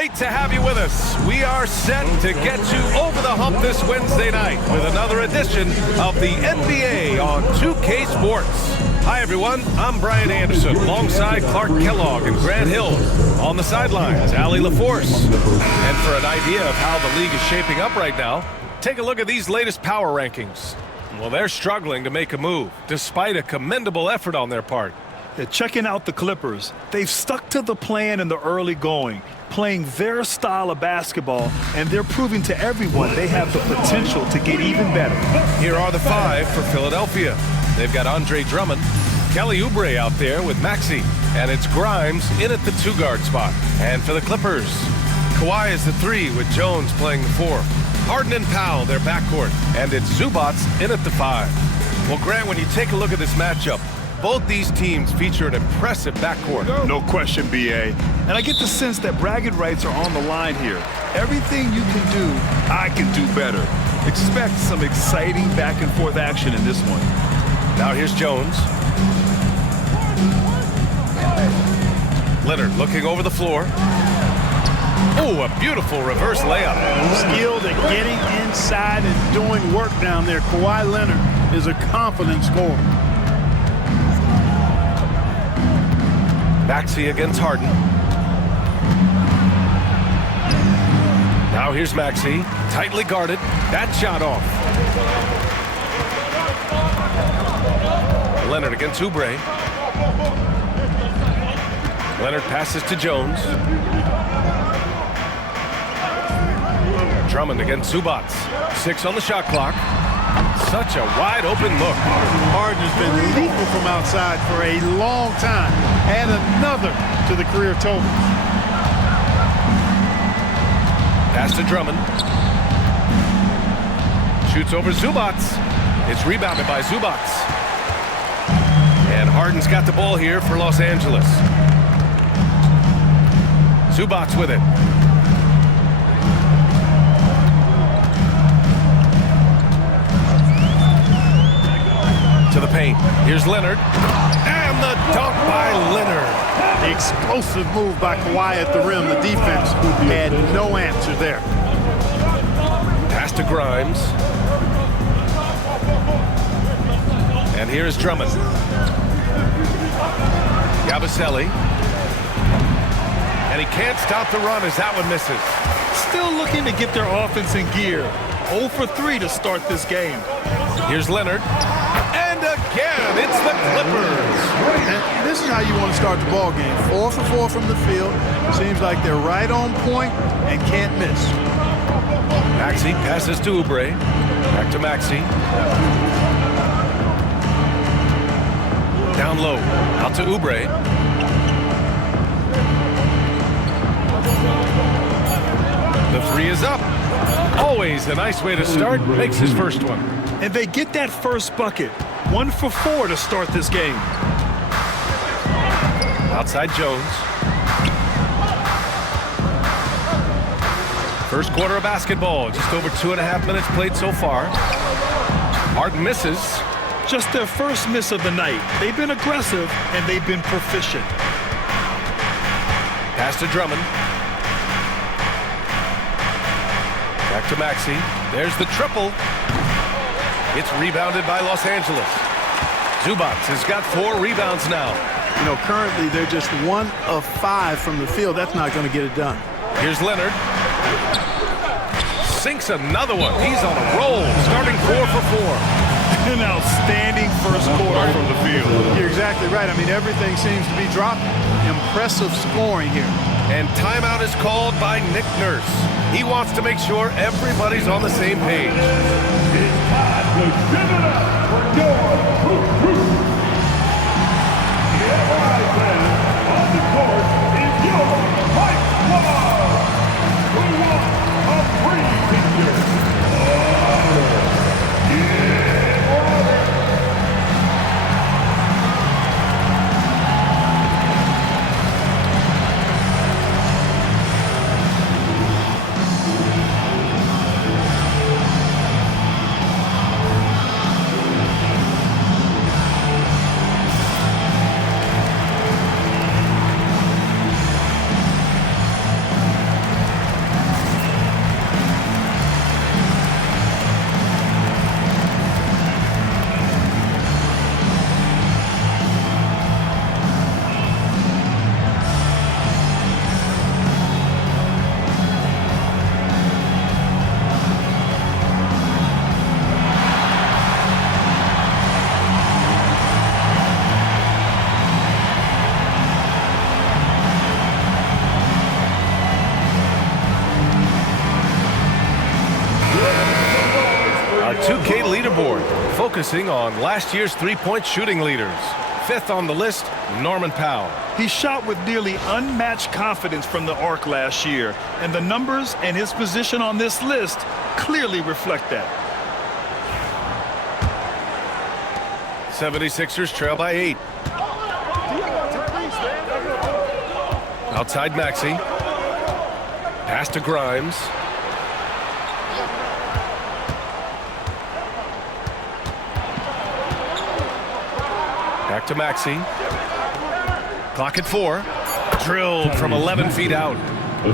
great to have you with us. We are set to get you over the hump this Wednesday night with another edition of the NBA on 2K Sports. Hi, everyone. I'm Brian Anderson, alongside Clark Kellogg and Grant Hill. On the sidelines, Allie LaForce. And for an idea of how the league is shaping up right now, take a look at these latest power rankings. Well, they're struggling to make a move, despite a commendable effort on their part. Yeah, checking out the Clippers. They've stuck to the plan in the early going, playing their style of basketball, and they're proving to everyone they have the potential to get even better. Here are the five for Philadelphia. They've got Andre Drummond, Kelly Oubre out there with Maxey, and it's Grimes in at the two-guard spot. And for the Clippers, Kawhi is the three with Jones playing the four. Harden and Powell, their backcourt, and it's Zubac in at the five. Well, Grant, when you take a look at this matchup, both these teams feature an impressive backcourt. No question, B.A. And I get the sense that bragging rights are on the line here. Everything you can do, I can do better. Expect some exciting back-and-forth action in this one. Now here's Jones. Leonard looking over the floor. Oh, a beautiful reverse layup. Skilled at getting inside and doing work down there. Kawhi Leonard is a confident scorer. Maxey against Harden. Now here's Maxey, tightly guarded. That shot off. Leonard against Oubre. Leonard passes to Jones. Drummond against Zubac. 6 on the shot clock. Such a wide open look. Harden has been lethal from outside for a long time. Add another to the career total. Pass to Drummond. Shoots over Zubac. It's rebounded by Zubac. And Harden's got the ball here for Los Angeles. Zubac with it. To the paint. Here's Leonard. And the dunk by Leonard. Explosive move by Kawhi at the rim. The defense had no answer there. Pass to Grimes. And here is Drummond. Yabusele. And he can't stop the run as that one misses. Still looking to get their offense in gear. 0 for 3 to start this game. Here's Leonard. And again, it's the Clippers. And this is how you want to start the ball game. 4 for 4 from the field. Seems like they're right on point and can't miss. Maxey passes to Oubre. Back to Maxey. Down low. Out to Oubre. The three is up. Always a nice way to start. Makes his first one. And they get that first bucket. 1 for 4 to start this game. Outside Jones. First quarter of basketball. Just over 2.5 minutes played so far. Harden misses. Just their first miss of the night. They've been aggressive and they've been proficient. Pass to Drummond. Back to Maxey. There's the triple. It's rebounded by Los Angeles. Zubac has got 4 rebounds now. You know, currently they're just 1 of 5 from the field. That's not going to get it done. Here's Leonard. Sinks another one. He's on a roll, starting 4 for 4. An outstanding first quarter from the field. You're exactly right. I mean, everything seems to be dropping. Impressive scoring here. And timeout is called by Nick Nurse. He wants to make sure everybody's on the same page. It's time to give it up for your crew. The fans on the court is your Mike Squad. We want a free picture. Focusing on last year's three-point shooting leaders. 5th on the list, Norman Powell. He shot with nearly unmatched confidence from the arc last year, and the numbers and his position on this list clearly reflect that. 76ers trail by 8. Outside Maxey. Pass to Grimes. Back to Maxey. Clock at 4. Drilled from 11 feet out.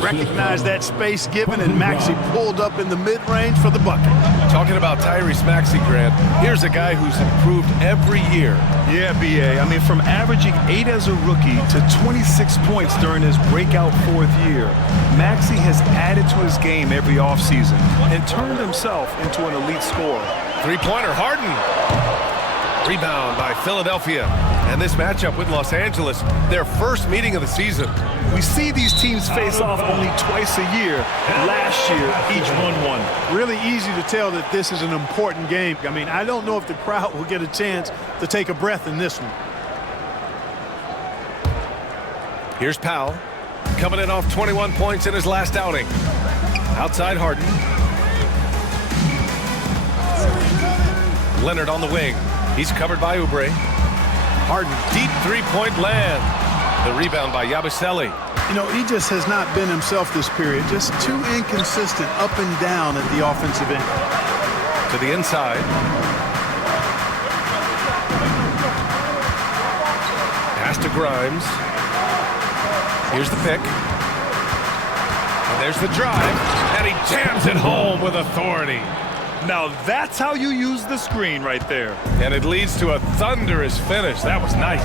Recognized that space given, and Maxey pulled up in the mid-range for the bucket. Talking about Tyrese Maxey, Grant, here's a guy who's improved every year. Yeah, B.A. I mean, from averaging 8 as a rookie to 26 points during his breakout 4th year, Maxey has added to his game every offseason and turned himself into an elite scorer. Three-pointer, Harden. Rebound by Philadelphia. And this matchup with Los Angeles, their first meeting of the season. We see these teams face off only twice a year. Last year, each won. Really easy to tell that this is an important game. I mean, I don't know if the crowd will get a chance to take a breath in this one. Here's Powell, coming in off 21 points in his last outing. Outside Harden. Leonard on the wing. He's covered by Oubre. Harden, deep three-point land. The rebound by Yabusele. You know, he just has not been himself this period. Just too inconsistent up and down at the offensive end. To the inside. Pass to Grimes. Here's the pick. And there's the drive. And he jams it home with authority. Now that's how you use the screen right there. And it leads to a thunderous finish. That was nice.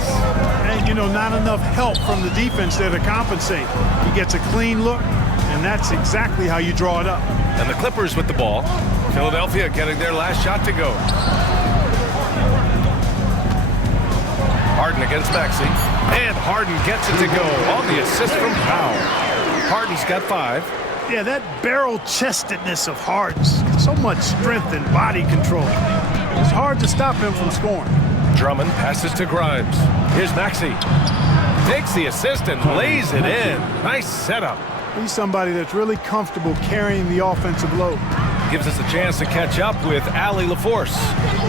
And, you know, not enough help from the defense there to compensate. He gets a clean look, and that's exactly how you draw it up. And the Clippers with the ball. Philadelphia getting their last shot to go. Harden against Maxey. And Harden gets it to go on the assist from Powell. Harden's got 5. Yeah, that barrel-chestedness of Harden's, so much strength and body control. It's hard to stop him from scoring. Drummond passes to Grimes. Here's Maxey. Takes the assist and lays it in. Nice setup. He's somebody that's really comfortable carrying the offensive load. Gives us a chance to catch up with Allie LaForce.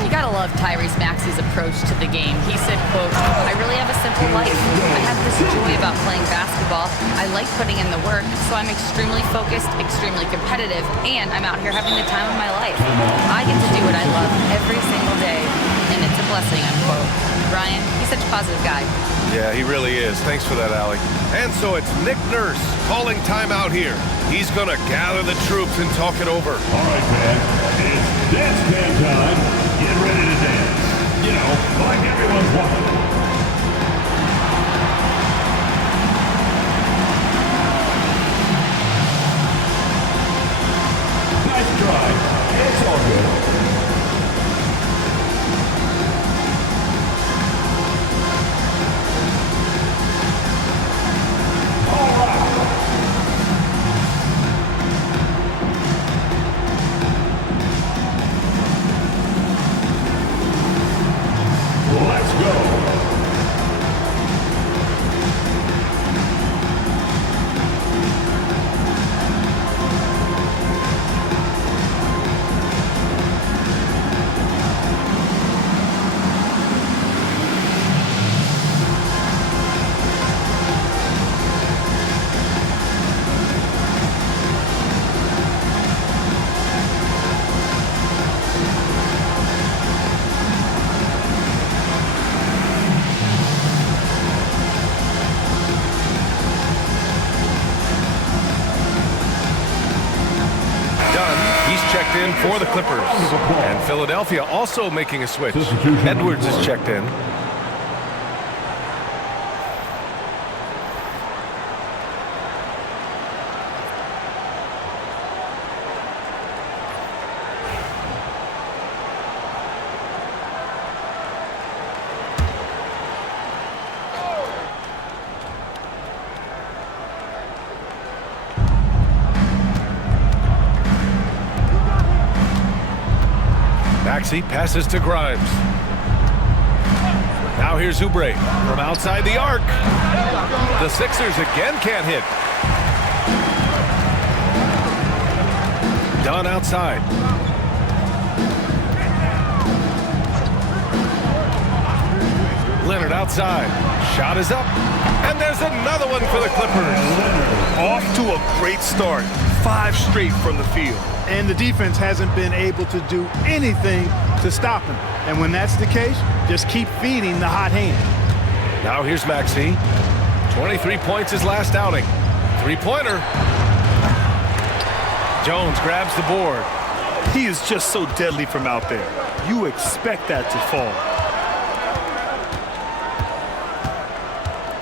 You gotta love Tyrese Maxey's approach to the game. He said, quote, "I really have a simple life. I have this joy about playing basketball. I like putting in the work, so I'm extremely focused, extremely competitive, and I'm out here having the time of my life. I get to do what I love every single day, and it's a blessing," unquote. Brian, he's such a positive guy. Yeah, he really is. Thanks for that, Allie. And so it's Nick Nurse calling timeout here. He's going to gather the troops and talk it over. All right, man. It's dance band time. Get ready to dance. You know, like everyone's watching. Nice try. It's all good. Let's go. Checked in for the Clippers. And Philadelphia also making a switch. Edwards is checked in. Maxey passes to Grimes. Now here's Oubre from outside the arc. The Sixers again can't hit. Dunn outside. Leonard outside. Shot is up. And there's another one for the Clippers. Off to a great start. 5 straight from the field. And the defense hasn't been able to do anything to stop him. And when that's the case, just keep feeding the hot hand. Now here's Maxey. 23 points his last outing. 3-pointer. Jones grabs the board. He is just so deadly from out there. You expect that to fall.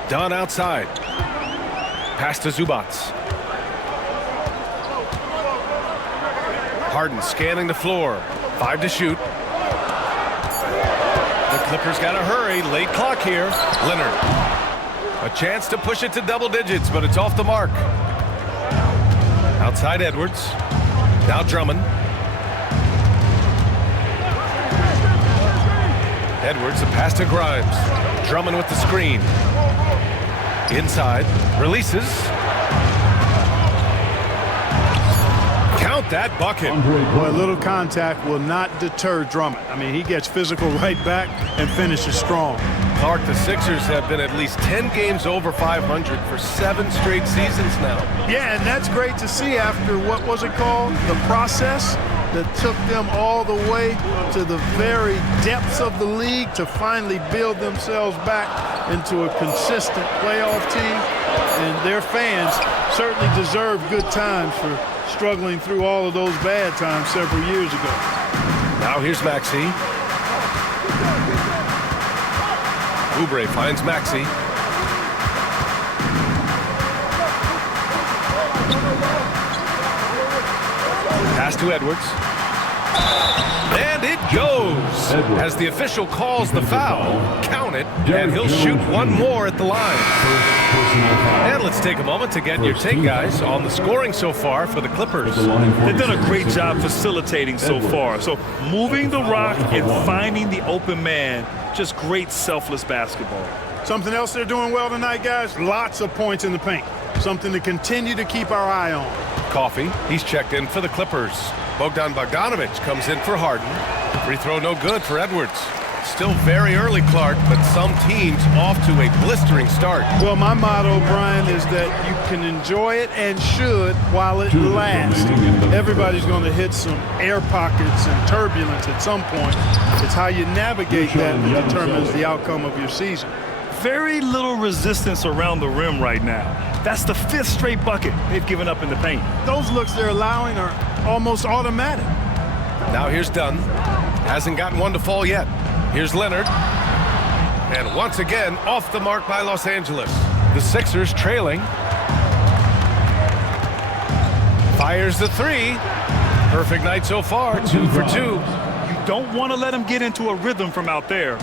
Dunn outside. Pass to Zubac. Harden scanning the floor. 5 to shoot. The Clippers got to hurry. Late clock here. Leonard. A chance to push it to double digits, but it's off the mark. Outside Edwards. Now Drummond. Edwards, a pass to Grimes. Drummond with the screen. Inside. Releases. Count that bucket. Boy, a little contact will not deter Drummond. I mean, he gets physical right back and finishes strong. Clark, the Sixers have been at least 10 games over 500 for 7 straight seasons now. Yeah, and that's great to see after, what was it called? The process that took them all the way to the very depths of the league to finally build themselves back into a consistent playoff team. And their fans certainly deserve good times for struggling through all of those bad times several years ago. Now here's Maxey. Oubre finds Maxey. Pass to Edwards. And it goes. As the official calls the foul, count it, and he'll shoot one more at the line. And let's take a moment to get your take, guys, on the scoring so far for the Clippers. They've done a great job facilitating so far. So moving the rock and finding the open man, just great selfless basketball. Something else they're doing well tonight, guys, lots of points in the paint. Something to continue to keep our eye on. Coffey, he's checked in for the Clippers. Bogdan Bogdanovic comes in for Harden. Free throw no good for Edwards. Still very early, Clark, but some teams off to a blistering start. Well, my motto, Brian, is that you can enjoy it and should while it lasts. Everybody's going to hit some air pockets and turbulence at some point. It's how you navigate that that determines the outcome of your season. Very little resistance around the rim right now. That's the 5th straight bucket they've given up in the paint. Those looks they're allowing are almost automatic. Now here's Dunn. Hasn't gotten one to fall yet. Here's Leonard. And once again, off the mark by Los Angeles. The Sixers trailing. Fires the 3. Perfect night so far, 2 for 2. You don't want to let him get into a rhythm from out there.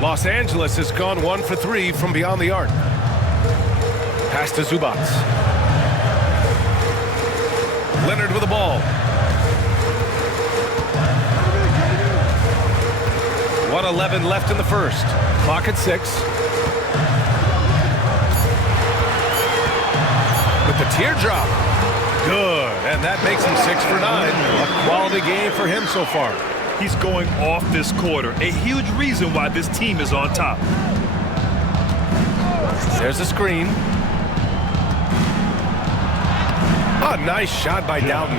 Los Angeles has gone 1 for 3 from beyond the arc. Pass to Zubac. Leonard with the ball. 1:11 left in the first. Clock at 6. With the teardrop. Good. And that makes him 6 for 9. A quality game for him so far. He's going off this quarter. A huge reason why this team is on top. There's a screen. A nice shot by Doughton.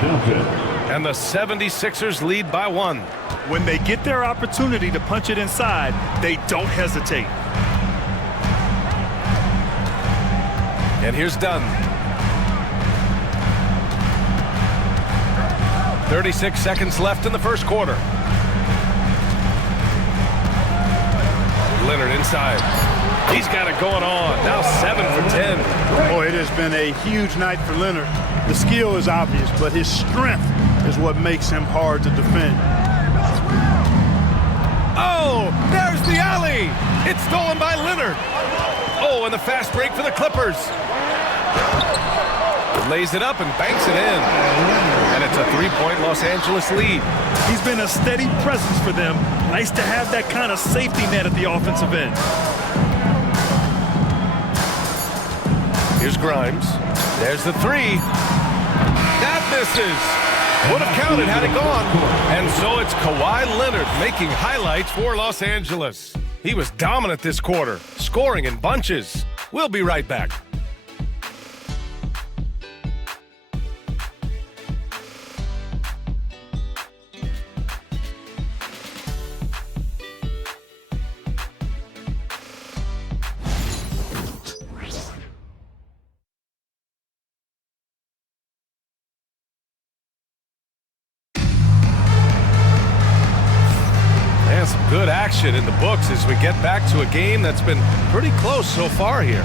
And the 76ers lead by 1. When they get their opportunity to punch it inside, they don't hesitate. And here's Dunn. 36 seconds left in the first quarter. Leonard inside. He's got it going on. Now 7 for 10. Boy, it has been a huge night for Leonard. The skill is obvious, but his strength is what makes him hard to defend. Oh, there's the alley. It's stolen by Leonard. Oh, and the fast break for the Clippers. lays it up and banks it in. And it's a 3-point Los Angeles lead. He's been a steady presence for them. Nice to have that kind of safety net at the offensive end. Here's Grimes. There's the 3. That misses. Would have counted had it gone. And so it's Kawhi Leonard making highlights for Los Angeles. He was dominant this quarter, scoring in bunches. We'll be right back. Some good action in the books as we get back to a game that's been pretty close so far here.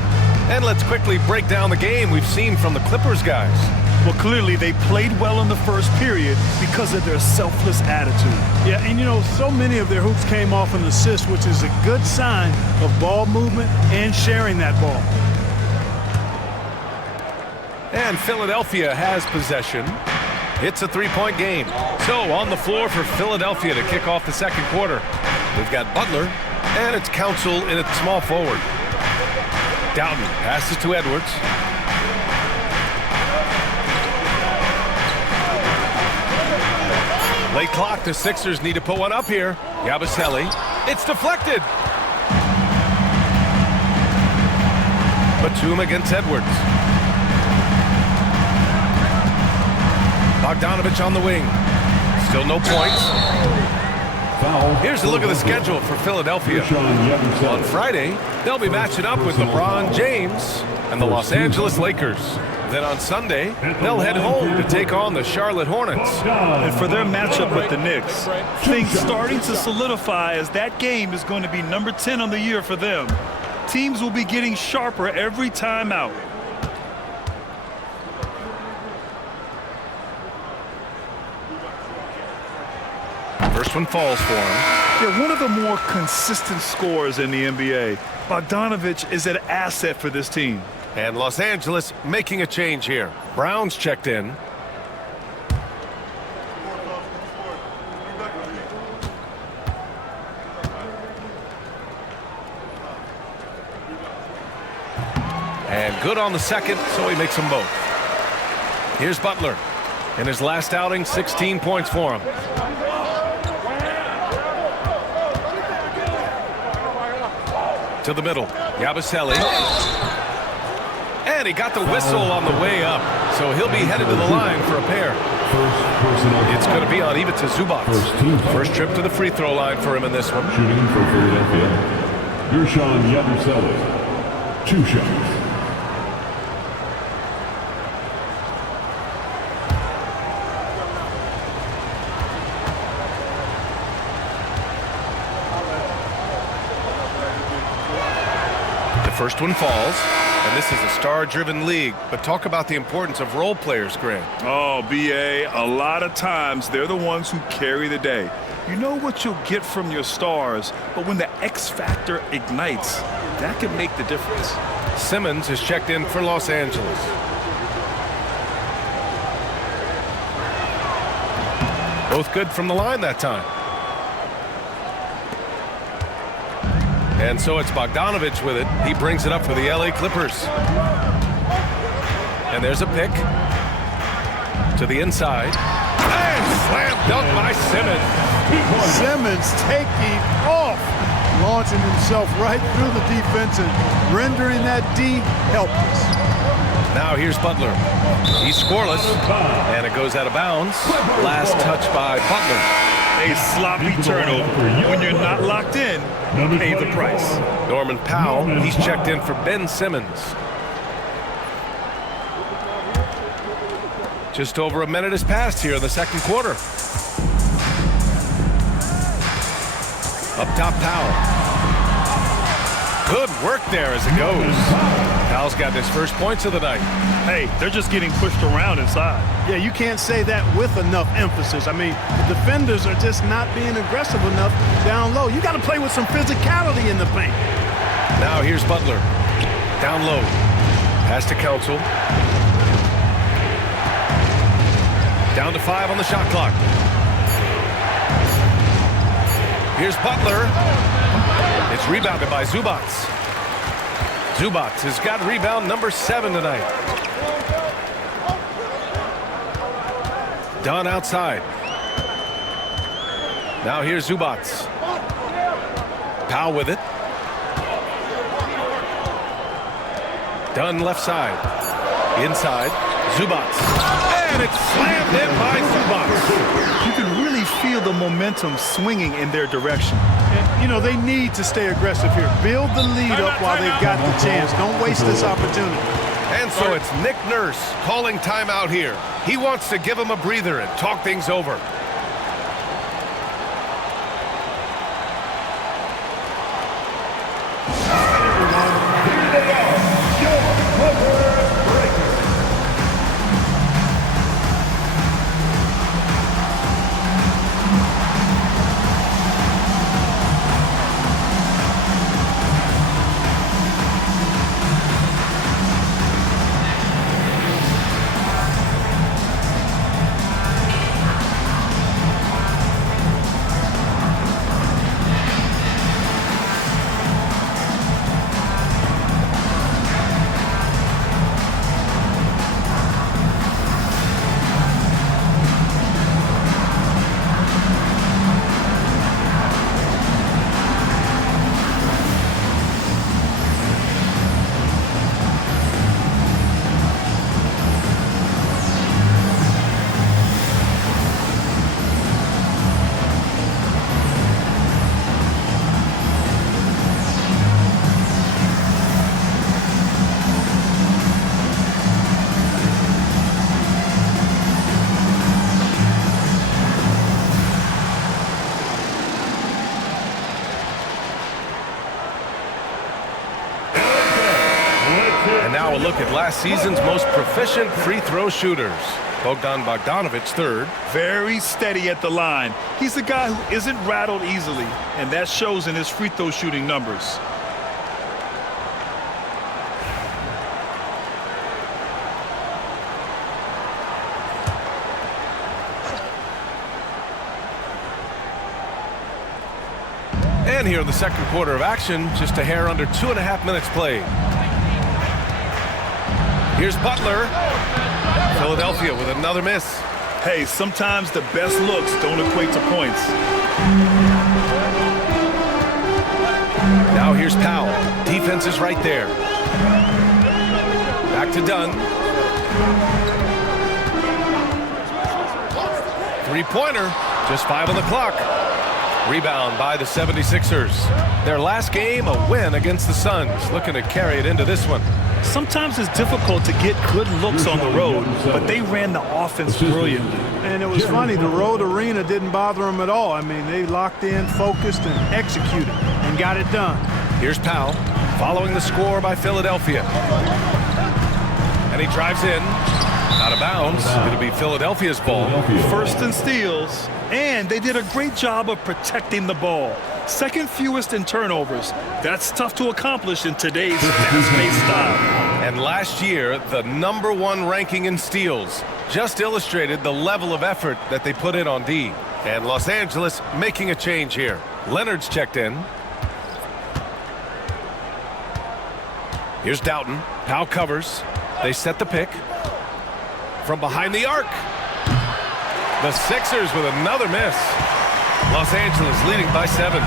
And let's quickly break down the game we've seen from the Clippers guys. Well, clearly they played well in the first period because of their selfless attitude. Yeah, and you know, so many of their hoops came off an assist, which is a good sign of ball movement and sharing that ball. And Philadelphia has possession. It's a 3-point game. So on the floor for Philadelphia to kick off the second quarter. We've got Butler, and it's Council in at small forward. Doughton passes to Edwards. Late clock, the Sixers need to put one up here. Yabusele, it's deflected. Batum against Edwards. Bogdanovich on the wing. Still no points. Here's a look at the schedule for Philadelphia. On Friday, they'll be matching up with LeBron James and the Los Angeles Lakers. Then on Sunday, they'll head home to take on the Charlotte Hornets. And for their matchup with the Knicks, things starting to solidify as that game is going to be number 10 on the year for them. Teams will be getting sharper every time out. First one falls for him. Yeah, one of the more consistent scorers in the NBA. Bogdanovich is an asset for this team. And Los Angeles making a change here. Brown's checked in. And good on the second, so he makes them both. Here's Butler. In his last outing, 16 points for him. To the middle, Yabusele. And he got the whistle on the way up, so he'll be headed to the line for a pair. It's going to be on Ivica Zubac. First trip to the free throw line for him in this one. Shooting for Philadelphia, Jayson Tatum, 2 shots. First one falls, and this is a star-driven league, but talk about the importance of role players, Grant. Oh, B.A., a lot of times they're the ones who carry the day. You know what you'll get from your stars, but when the X factor ignites, that can make the difference. Simmons is checked in for Los Angeles. Both good from the line that time. And so it's Bogdanovich with it. He brings it up for the LA Clippers. And there's a pick. To the inside. And slam dunk by Simmons. Simmons taking off, launching himself right through the defense and rendering that D helpless. Now here's Butler. He's scoreless. And it goes out of bounds. Last touch by Butler. A sloppy turnover. When you're not locked in, pay the price. Norman Powell, he's checked in for Ben Simmons. Just over a minute has passed here in the second quarter. Up top, Powell. Good work there as it goes. Powell's got his first points of the night. Hey, they're just getting pushed around inside. Yeah, you can't say that with enough emphasis. I mean, the defenders are just not being aggressive enough down low. You got to play with some physicality in the paint. Now here's Butler. Down low. Pass to Council. Down to 5 on the shot clock. Here's Butler. It's rebounded by Zubac. Zubac has got rebound number 7 tonight. Dunn outside. Now here's Zubac. Powell with it. Dunn left side. Inside. Zubac. And it's slammed in by Zubac. You can really feel the momentum swinging in their direction. And, you know, they need to stay aggressive here. Build the lead up while they've got the chance. Don't waste this opportunity. And so it's Nick Nurse calling timeout here. He wants to give him a breather and talk things over. And now a look at last season's most proficient free throw shooters. Bogdan Bogdanovic third. Very steady at the line. He's a guy who isn't rattled easily, and that shows in his free throw shooting numbers. And here in the second quarter of action, just a hair under 2.5 minutes played. Here's Butler. Philadelphia with another miss. Hey, sometimes the best looks don't equate to points. Now here's Powell. Defense is right there. Back to Dunn. Three-pointer. Just 5 on the clock. Rebound by the 76ers. Their last game, a win against the Suns. Looking to carry it into this one. Sometimes it's difficult to get good looks on the road, but they ran the offense brilliantly. And it was funny, the road arena didn't bother them at all. I mean, they locked in, focused, and executed, and got it done. Here's Powell, following the score by Philadelphia. And he drives in. Out of bounds. It'll be Philadelphia's ball. First in steals, and they did a great job of protecting the ball. Second fewest in turnovers. That's tough to accomplish in today's fast-paced style. And last year, the #1 ranking in steals just illustrated the level of effort that they put in on D. And Los Angeles making a change here. Leonard's checked in. Here's Doughton. Powell covers. They set the pick. From behind the arc. The Sixers with another miss. Los Angeles leading by 7.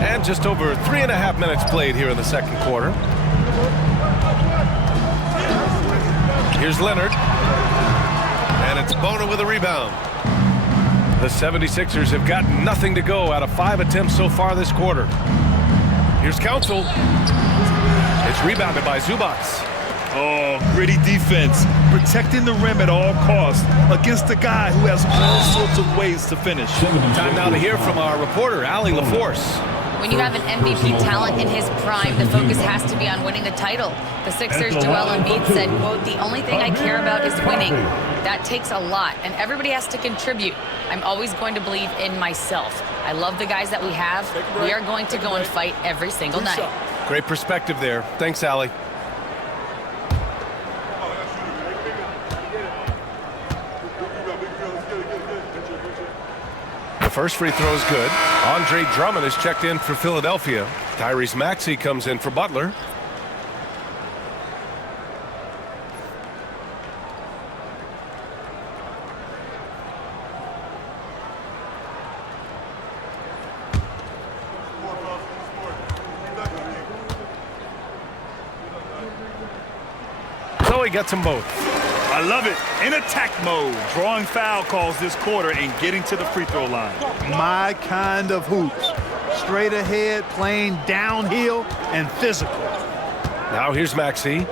And just over 3.5 minutes played here in the second quarter. Here's Leonard. And it's Bona with a rebound. The 76ers have got nothing to go out of 5 attempts so far this quarter. Here's Council. It's rebounded by Zubac. Oh, gritty defense, protecting the rim at all costs against a guy who has all sorts of ways to finish. Time now to hear from our reporter, Allie LaForce. When you have an MVP talent in his prime, the focus has to be on winning the title. The Sixers' Joel Embiid said, quote, "The only thing I care about is winning." That takes a lot, and everybody has to contribute. I'm always going to believe in myself. I love the guys that we have. We are going to go and fight every single night. Great perspective there. Thanks, Allie. first free throw is good. Andre Drummond is checked in for Philadelphia. Tyrese Maxey comes in for Butler. So he gets them both. I love it. In attack mode, drawing foul calls this quarter and getting to the free throw line. My kind of hoops. Straight ahead, playing downhill, and physical. Now here's Maxey.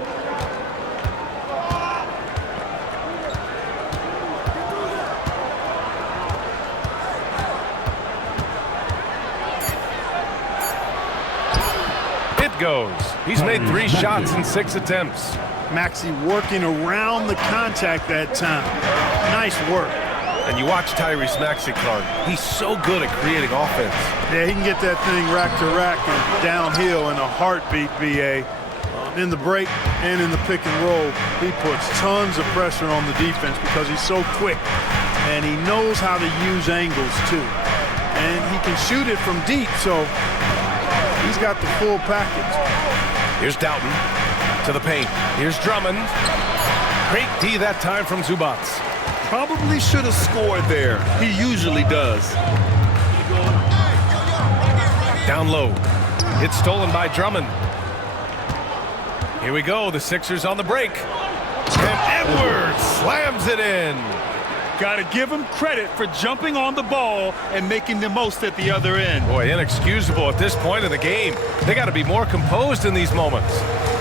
It goes. He's made 3 shots in 6 attempts. Maxey working around the contact that time. Nice work. And you watch Tyrese Maxey, Clark. He's so good at creating offense. Yeah, he can get that thing rack to rack and downhill in a heartbeat, BA. In the break and in the pick and roll, he puts tons of pressure on the defense because he's so quick. And he knows how to use angles, too. And he can shoot it from deep, so he's got the full package. Here's Doughton to the paint. Here's Drummond. Great D that time from Zubac. Probably should have scored there. He usually does. Down low. It's stolen by Drummond. Here we go. The Sixers on the break. And Edwards slams it in. Got to give him credit for jumping on the ball and making the most at the other end. Boy, inexcusable at this point of the game. They got to be more composed in these moments.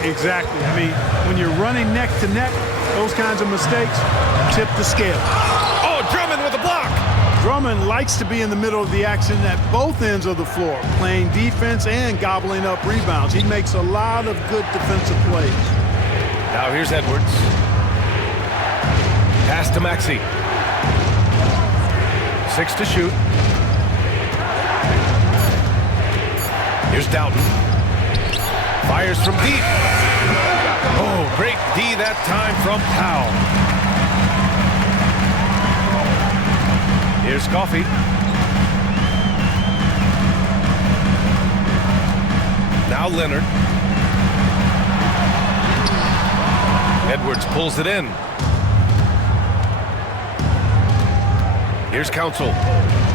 Exactly. I mean, when you're running neck to neck, those kinds of mistakes tip the scale. Oh, Drummond with a block. Drummond likes to be in the middle of the action at both ends of the floor, playing defense and gobbling up rebounds. He makes a lot of good defensive plays. Now here's Edwards. Pass to Maxey. 6 to shoot. Here's Doughton. Fires from deep. Oh, great D that time from Powell. Here's Coffey. Now Leonard. Edwards pulls it in. Here's Council.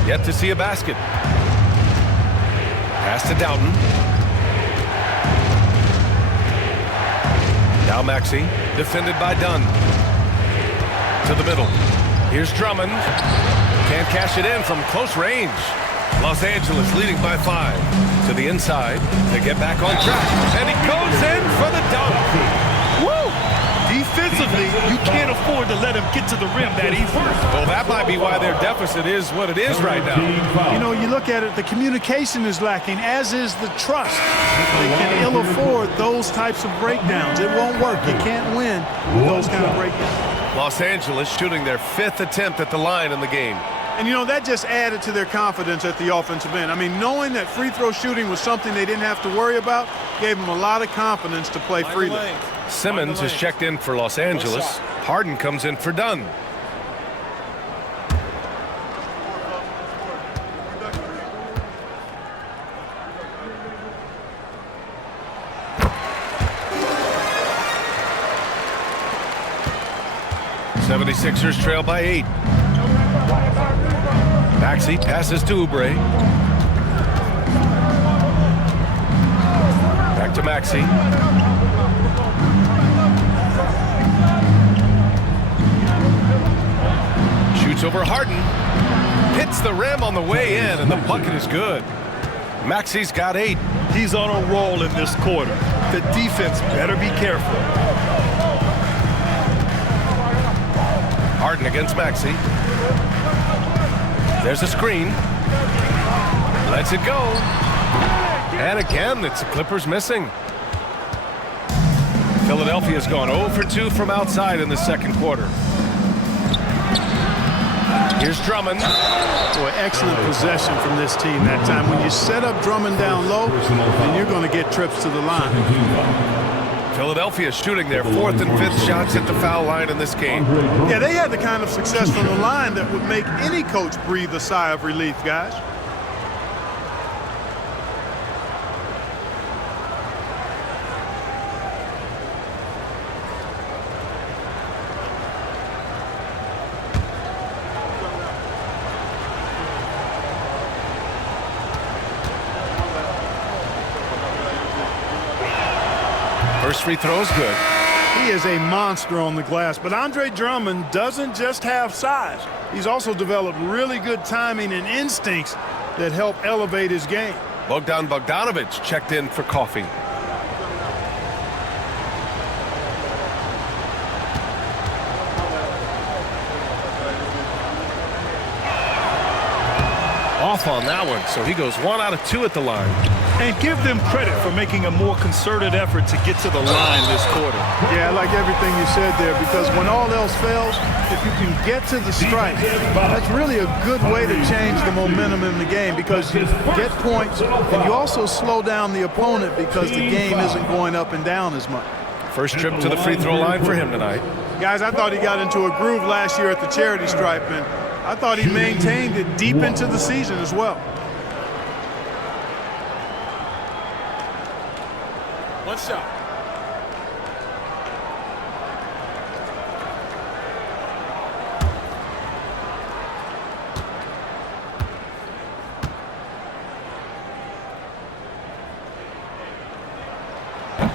Yet to see a basket. Pass to Doughton. Now Maxey, defended by Dunn. To the middle. Here's Drummond. Can't cash it in from close range. Los Angeles leading by 5. To the inside. They get back on track. And he goes in for the dunk. Woo! Defensively, you can't afford to let him get to the rim that easily. Well, that might be why their deficit is what it is right now. You know, you look at it, the communication is lacking, as is the trust. They can ill afford those types of breakdowns. It won't work. You can't win with those kind of breakdowns. Los Angeles shooting their 5th attempt at the line in the game. And, you know, that just added to their confidence at the offensive end. I mean, knowing that free throw shooting was something they didn't have to worry about gave them a lot of confidence to play freely. Simmons is checked in for Los Angeles. Harden comes in for Dunn. '76ers trail by 8. Maxey passes to Oubre. Back to Maxey. Shoots over Harden. Hits the rim on the way in, and the bucket is good. Maxey's got 8. He's on a roll in this quarter. The defense better be careful. Harden against Maxey. There's a screen. Lets it go. And again, it's the Clippers missing. Philadelphia's gone 0 for 2 from outside in the second quarter. Here's Drummond. Boy, excellent possession from this team that time. When you set up Drummond down low, then you're going to get trips to the line. Philadelphia shooting their 4th and 5th shots at the foul line in this game. Yeah, they had the kind of success from the line that would make any coach breathe a sigh of relief, guys. First free throw is good. He is a monster on the glass, but Andre Drummond doesn't just have size. He's also developed really good timing and instincts that help elevate his game. Bogdan Bogdanović checked in for coffee. Off on that one, so he goes 1 out of 2 at the line. And give them credit for making a more concerted effort to get to the line this quarter. Yeah, I like everything you said there, because when all else fails, if you can get to the stripe, that's really a good way to change the momentum in the game, because you get points and you also slow down the opponent because the game isn't going up and down as much. First trip to the free throw line for him tonight. Guys, I thought he got into a groove last year at the charity stripe, and I thought he maintained it deep into the season as well. One shot.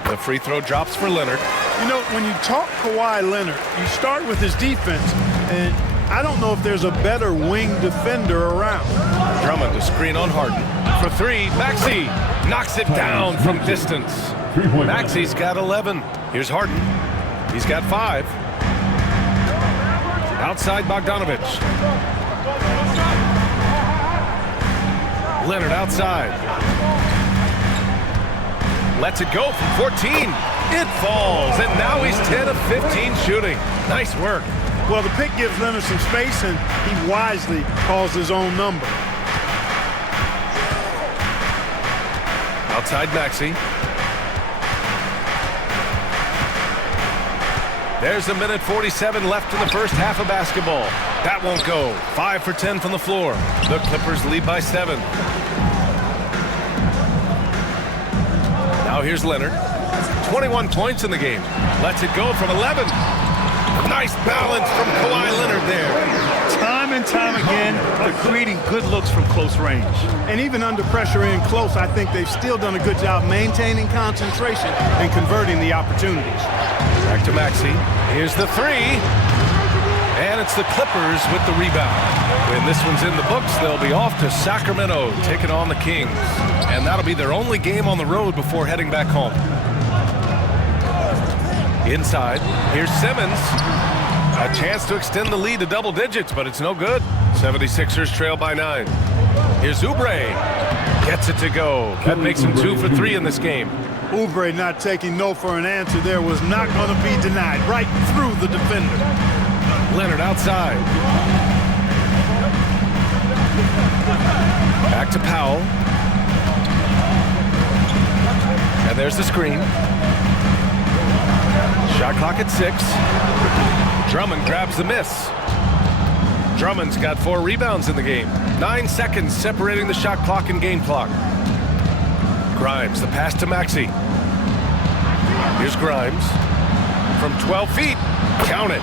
The free throw drops for Leonard. You know, when you talk Kawhi Leonard, you start with his defense, and I don't know if there's a better wing defender around. Drummond to screen on Harden. For 3, Maxey knocks it down from distance. Maxey's got 11. Here's Harden. He's got 5. Outside Bogdanović. Leonard outside. Lets it go from 14. It falls, and now he's 10 of 15 shooting. Nice work. Well, the pick gives Leonard some space, and he wisely calls his own number. Outside Maxey. There's a minute 47 left in the first half of basketball. That won't go. 5 for 10 from the floor. The Clippers lead by 7. Now here's Leonard. 21 points in the game. Lets it go from 11. Nice balance from Kawhi Leonard there. Time and time again, they're creating good looks from close range. And even under pressure in close, I think they've still done a good job maintaining concentration and converting the opportunities. Back to Maxey. Here's the 3. And it's the Clippers with the rebound. When this one's in the books, they'll be off to Sacramento, taking on the Kings. And that'll be their only game on the road before heading back home. Inside, here's Simmons. A chance to extend the lead to double digits, but it's no good. 76ers trail by 9. Here's Oubre. Gets it to go. That makes him 2 for 3 in this game. Oubre not taking no for an answer there was not going to be denied. Right through the defender. Leonard outside. Back to Powell. And there's the screen. Shot clock at 6. Drummond grabs the miss. Drummond's got 4 rebounds in the game. 9 seconds separating the shot clock and game clock. Grimes, the pass to Maxey. Here's Grimes. From 12 feet. Count it.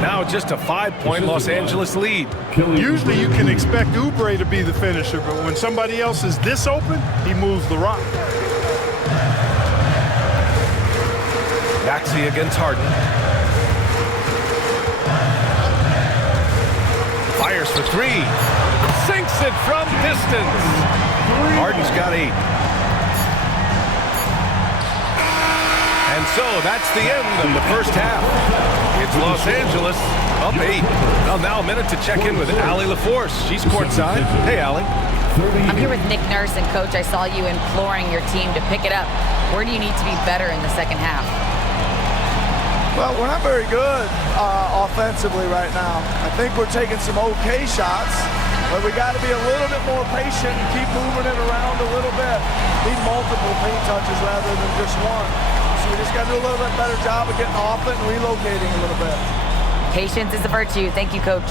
Now just a 5-point Los Angeles lead. Usually you can expect Oubre to be the finisher, but when somebody else is this open, he moves the rock. Maxey against Harden. Fires for 3. Sinks it from distance. Harden's got 8. And so that's the end of the first half. It's Los Angeles up 8. Well, now a minute to check in with Allie LaForce. She's courtside. Hey, Allie. I'm here with Nick Nurse, and Coach, I saw you imploring your team to pick it up. Where do you need to be better in the second half? Well, we're not very good offensively right now. I think we're taking some okay shots, but we got to be a little bit more patient and keep moving it around a little bit. Need multiple paint touches rather than just one. So We just got to do a little bit better job of getting off it and relocating a little bit. Patience is a virtue. Thank you, Coach.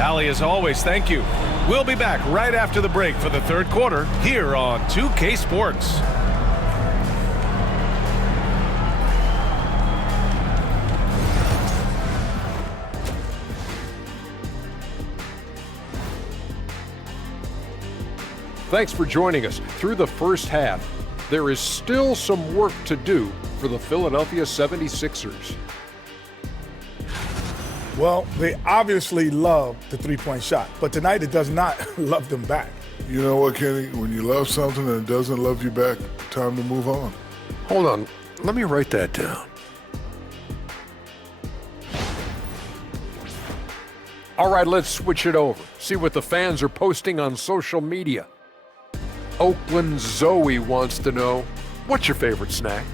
Allie, as always, thank you. We'll be back right after the break for the third quarter here on 2K Sports. Thanks for joining us through the first half. There is still some work to do for the Philadelphia 76ers. Well, they obviously love the three-point shot, but tonight it does not love them back. You know what, Kenny? When you love something and it doesn't love you back, time to move on. Hold on, let me write that down. All right, let's switch it over. See what the fans are posting on social media. Oakland Zoe wants to know, what's your favorite snack?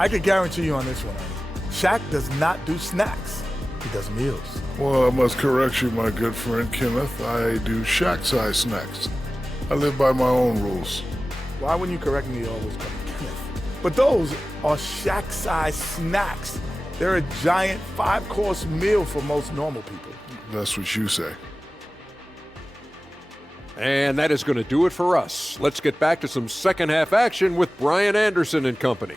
I can guarantee you on this one, Ernie. Shaq does not do snacks. He does meals. Well, I must correct you, my good friend Kenneth. I do shack-size snacks. I live by my own rules. Why wouldn't you correct me always call me Kenneth? But those are Shaq-size snacks. They're a giant 5-course meal for most normal people. That's what you say. And that is going to do it for us. Let's get back to some second half action with Brian Anderson and company.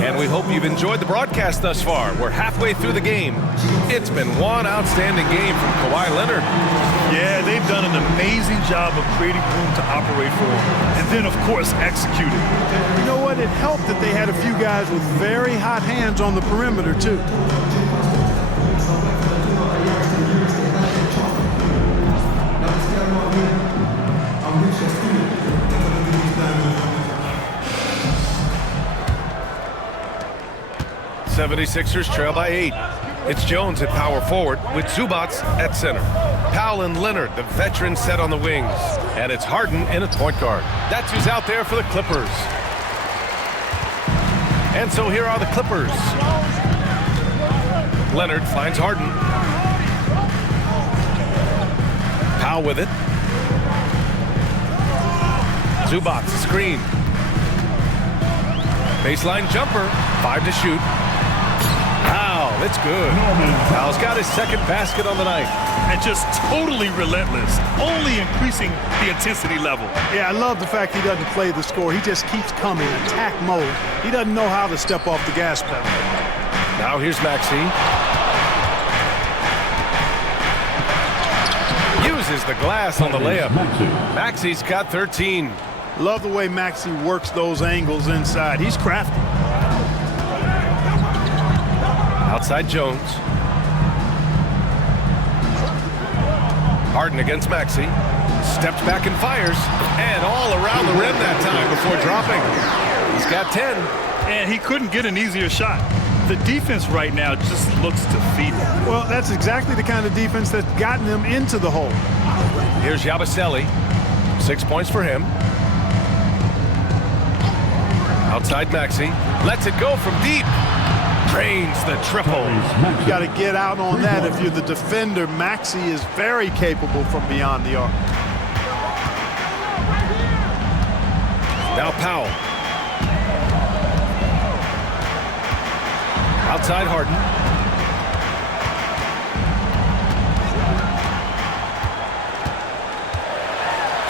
And we hope you've enjoyed the broadcast thus far. We're halfway through the game. It's been one outstanding game from Kawhi Leonard. Yeah, they've done an amazing job of creating room to operate for him. And then, of course, executing. You know what? It helped that they had a few guys with very hot hands on the perimeter, too. '76ers trail by 8. It's Jones at power forward with Zubac at center. Powell and Leonard, the veterans, set on the wings. And it's Harden in at point guard. That's who's out there for the Clippers. And so here are the Clippers. Leonard finds Harden. Powell with it. Zubac, screen. Baseline jumper, 5 to shoot. Wow, it's good. Powell's got his second basket on the night. And just totally relentless, only increasing the intensity level. Yeah, I love the fact he doesn't play the score. He just keeps coming, attack mode. He doesn't know how to step off the gas pedal. Now here's Maxey. Uses the glass on the layup. Maxey's got 13. Love the way Maxey works those angles inside. He's crafty. Outside Jones. Harden against Maxey. Steps back and fires. And all around the rim that time before dropping. He's got 10. And he couldn't get an easier shot. The defense right now just looks defeated. Well, that's exactly the kind of defense that's gotten them into the hole. Here's Yabusele. 6 points for him. Outside Maxey. Lets it go from deep. Drains the triple. You got to get out on that if you're the defender. Maxey is very capable from beyond the arc. Now Powell. Outside Harden.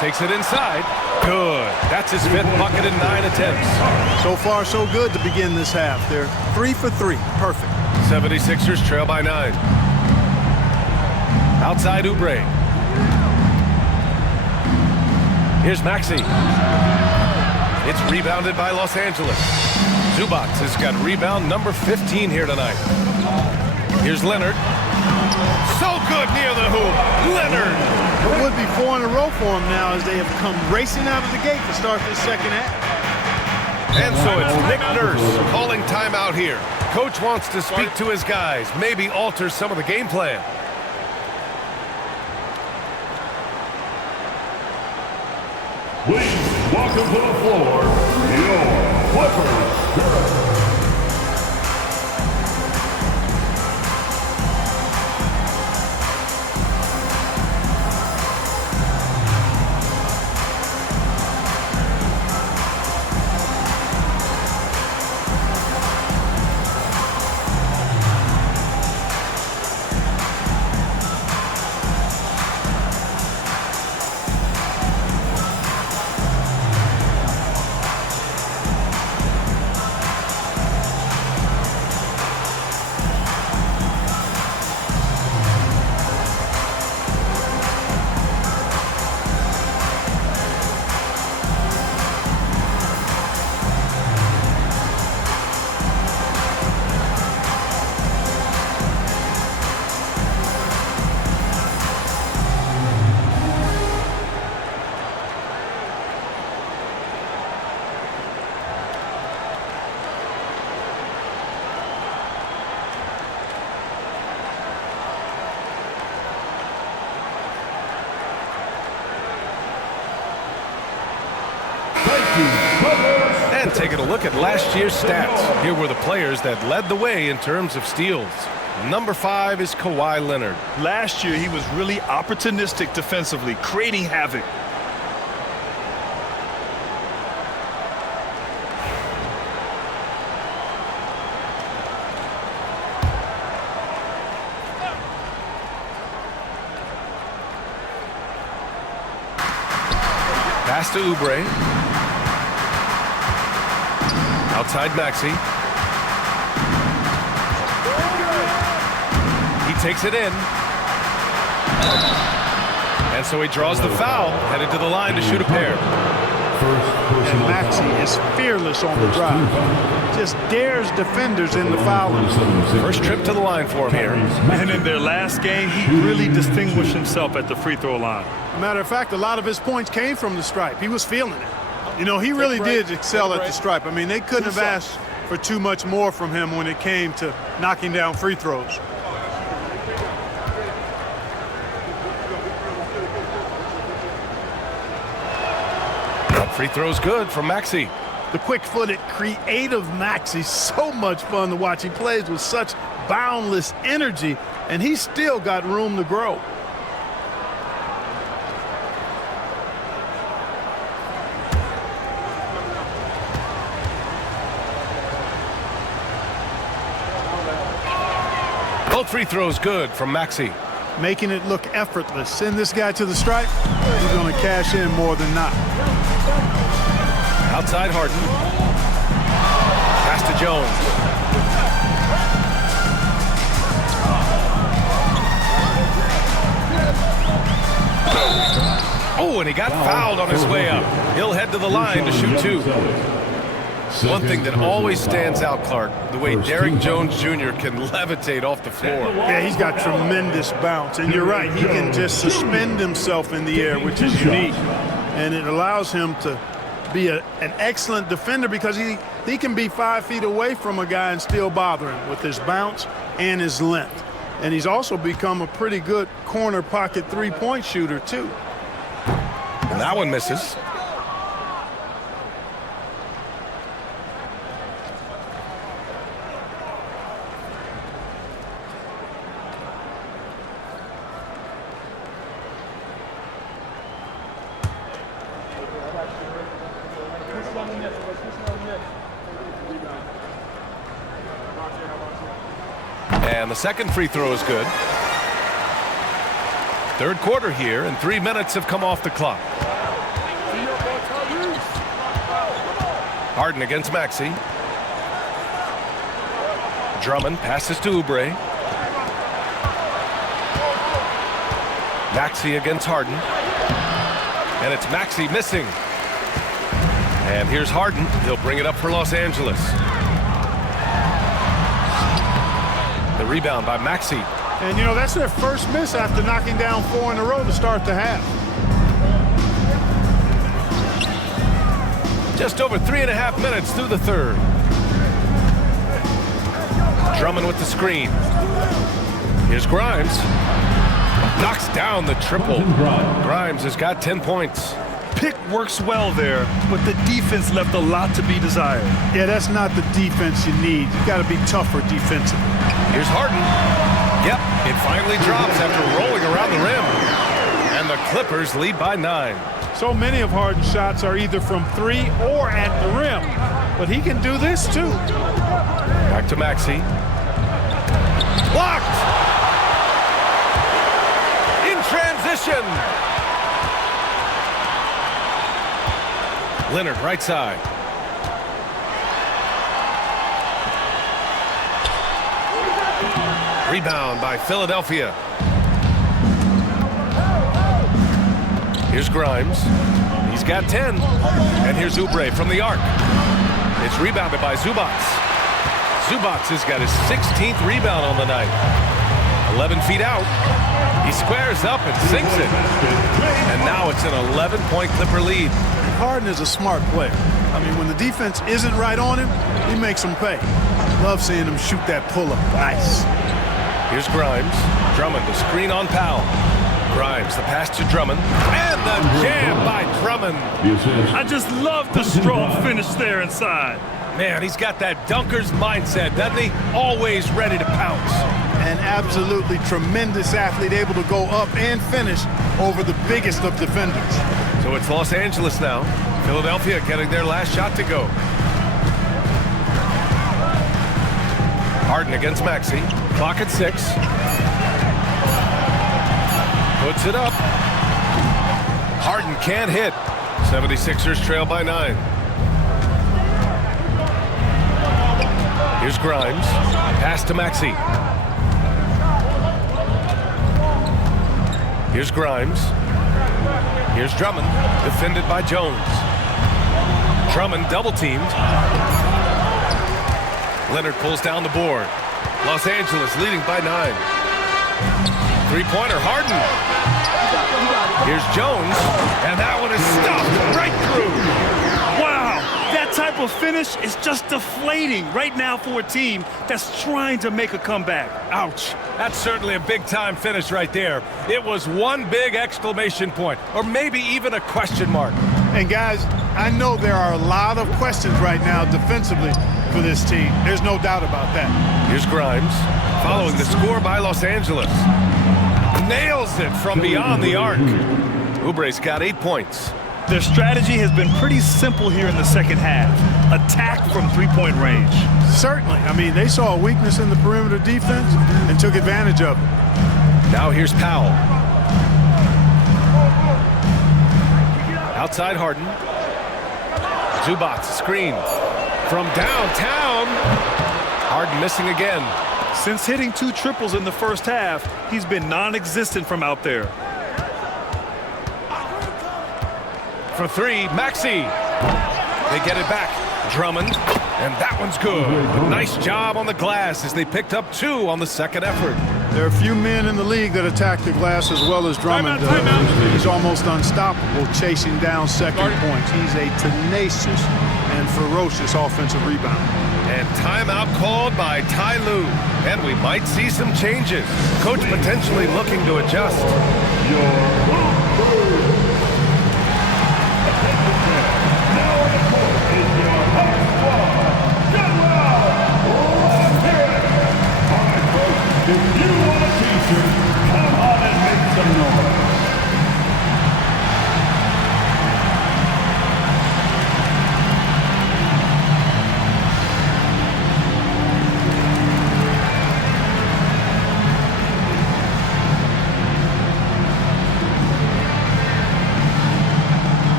Takes it inside. Good. That's his 5th bucket in 9 attempts. So far, so good to begin this half. They're 3 for 3. Perfect. 76ers trail by 9. Outside Oubre. Here's Maxey. It's rebounded by Los Angeles. Zubac has got rebound number 15 here tonight. Here's Leonard. So good near the hoop. Leonard. It would be 4 in a row for him now as they have come racing out of the gate to start this second half. And so it's Nick Nurse calling timeout here. Coach wants to speak to his guys, maybe alter some of the game plan. Please welcome to the floor, your Clippers. And taking a look at last year's stats. Here were the players that led the way in terms of steals. Number 5 is Kawhi Leonard. Last year, he was really opportunistic defensively, creating havoc. Pass to Oubre. Outside Maxey. He takes it in. And so he draws the foul, headed to the line to shoot a pair. And Maxey is fearless on the drive. Just dares defenders in the foul. First trip to the line for him here. And in their last game, he really distinguished himself at the free throw line. Matter of fact, a lot of his points came from the stripe. He was feeling it. You know, he really did excel at the stripe. I mean, they couldn't have asked for too much more from him when it came to knocking down free throws. Free throw's good from Maxey. The quick-footed, creative Maxey, so much fun to watch. He plays with such boundless energy, and he's still got room to grow. Both free throws good from Maxey. Making it look effortless. Send this guy to the stripe, he's going to cash in more than not. Outside Harden. Pass to Jones. Oh, and he got fouled on his way up. He'll head to the line to shoot 2. One thing that always stands out, Clark, the way Derrick Jones Jr. can levitate off the floor. Yeah, he's got tremendous bounce. And you're right, he can just suspend himself in the air, which is unique. And it allows him to be an excellent defender because he can be 5 feet away from a guy and still bother him with his bounce and his length. And he's also become a pretty good corner pocket three-point shooter, too. And that one misses. And the second free throw is good. Third quarter here, and 3 minutes have come off the clock. Harden against Maxey. Drummond passes to Oubre. Maxey against Harden. And it's Maxey missing. And here's Harden. He'll bring it up for Los Angeles. The rebound by Maxey. And, you know, that's their first miss after knocking down 4 in a row to start the half. Just over 3.5 minutes through the third. Drummond with the screen. Here's Grimes. Knocks down the triple. Grimes has got 10 points. Pick works well there, but the defense left a lot to be desired. Yeah, that's not the defense you need. You got to be tougher defensively. Here's Harden. Yep, it finally drops after rolling around the rim. And the Clippers lead by 9. So many of Harden's shots are either from 3 or at the rim. But he can do this, too. Back to Maxey. Blocked! In transition! Leonard, right side. Rebound by Philadelphia. Here's Grimes. He's got 10. And here's Oubre from the arc. It's rebounded by Zubac. Zubac has got his 16th rebound on the night. 11 feet out. He squares up and sinks it. And now it's an 11-point Clipper lead. Harden is a smart player. I mean, when the defense isn't right on him, he makes them pay. Love seeing him shoot that pull-up. Nice. Here's Grimes. Drummond, the screen on Powell. Grimes, the pass to Drummond, and the jam by Drummond. I just love the strong finish there inside. Man, he's got that dunker's mindset, doesn't he? Always ready to pounce. An absolutely tremendous athlete, able to go up and finish over the biggest of defenders. So it's Los Angeles now. Philadelphia getting their last shot to go. Harden against Maxey. Clock at 6. Puts it up. Harden can't hit. 76ers trail by 9. Here's Grimes. Pass to Maxey. Here's Grimes. Here's Drummond. Defended by Jones. Drummond double teamed. Leonard pulls down the board. Los Angeles leading by 9. Three-pointer, Harden. Here's Jones, and that one is stuffed right through. Wow, that type of finish is just deflating right now for a team that's trying to make a comeback. Ouch. That's certainly a big-time finish right there. It was one big exclamation point, or maybe even a question mark. And guys, I know there are a lot of questions right now defensively for this team. There's no doubt about that. Here's Grimes, following the score by Los Angeles. Nails it from beyond the arc. Oubre's got 8 points. Their strategy has been pretty simple here in the second half. Attack from three-point range. Certainly. I mean, they saw a weakness in the perimeter defense and took advantage of it. Now here's Powell. Outside Harden. Zubac screen from downtown. Harden missing again. Since hitting 2 triples in the first half, he's been non-existent from out there. For 3, Maxey. They get it back. Drummond, and that one's good. Nice job on the glass as they picked up 2 on the second effort. There are a few men in the league that attack the glass as well as Drummond. Timeout. He's almost unstoppable chasing down second points. He's a tenacious and ferocious offensive rebounder. And timeout called by Ty Lue. And we might see some changes. Coach potentially looking to adjust. If you want a t-shirt, come on and make some noise.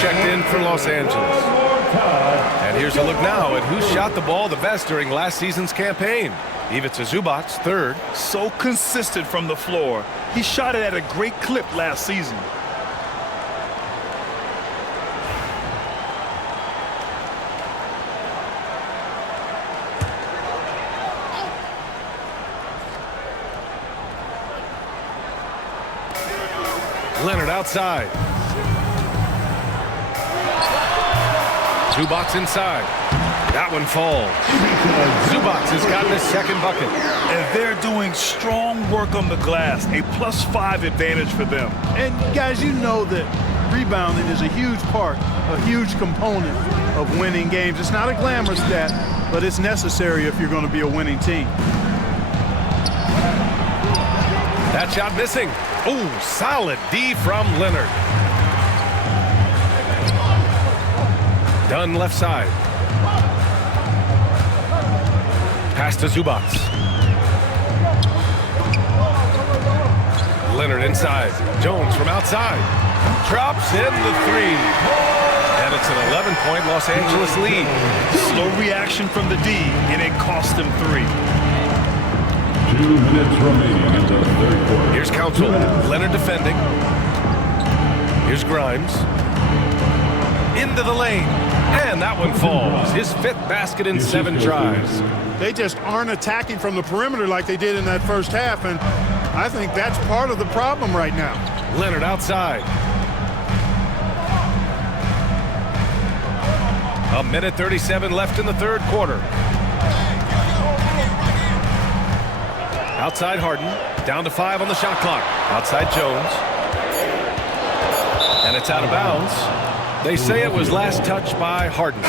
Checked in for Los Angeles. And here's a look now at who shot the ball the best during last season's campaign. Ivica Zubac, 3rd. So consistent from the floor. He shot it at a great clip last season. Leonard outside. Zubac inside. That one falls. Zubac has gotten his second bucket. And they're doing strong work on the glass. A +5 advantage for them. And guys, you know that rebounding is a huge part, a huge component of winning games. It's not a glamorous stat, but it's necessary if you're going to be a winning team. That shot missing. Oh, solid D from Leonard. Dunn left side. Pass to Zubac. Leonard inside. Jones from outside. Drops in the 3. And it's an 11-point Los Angeles lead. Slow reaction from the D, and it cost them 3. 2 minutes remaining in the third quarter. Here's Council. Leonard defending. Here's Grimes. Into the lane. And that one falls. His 5th basket in 7 tries. They just aren't attacking from the perimeter like they did in that first half, and I think that's part of the problem right now. Leonard outside. A minute 37 left in the third quarter. Outside Harden. Down to 5 on the shot clock. Outside Jones. And it's out of bounds. They say it was last touched by Harden.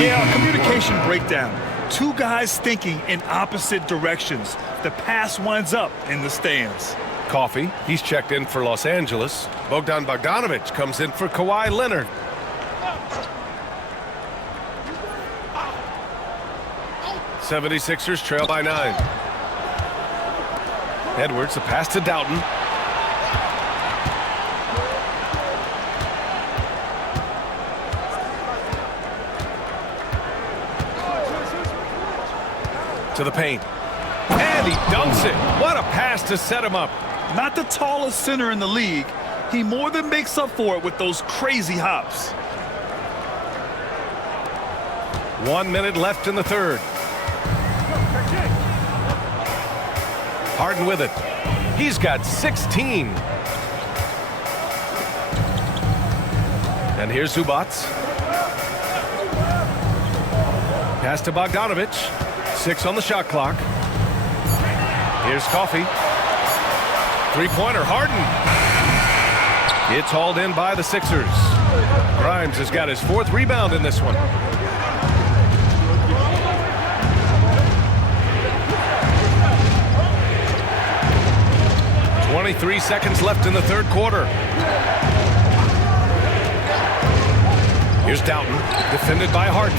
Yeah, communication breakdown. 2 guys thinking in opposite directions. The pass winds up in the stands. Coffee. He's checked in for Los Angeles. Bogdan Bogdanović comes in for Kawhi Leonard. '76ers trail by 9. Edwards, a pass to Doughton. To the paint. And he dunks it. What a pass to set him up. Not the tallest center in the league. He more than makes up for it with those crazy hops. 1 minute left in the third. Harden with it. He's got 16. And here's Zubac. Pass to Bogdanović. 6 on the shot clock. Here's Coffee. 3-pointer, Harden. It's hauled in by the Sixers. Grimes has got his 4th rebound in this one. .23 seconds left in the third quarter. Here's Doughton, defended by Harden.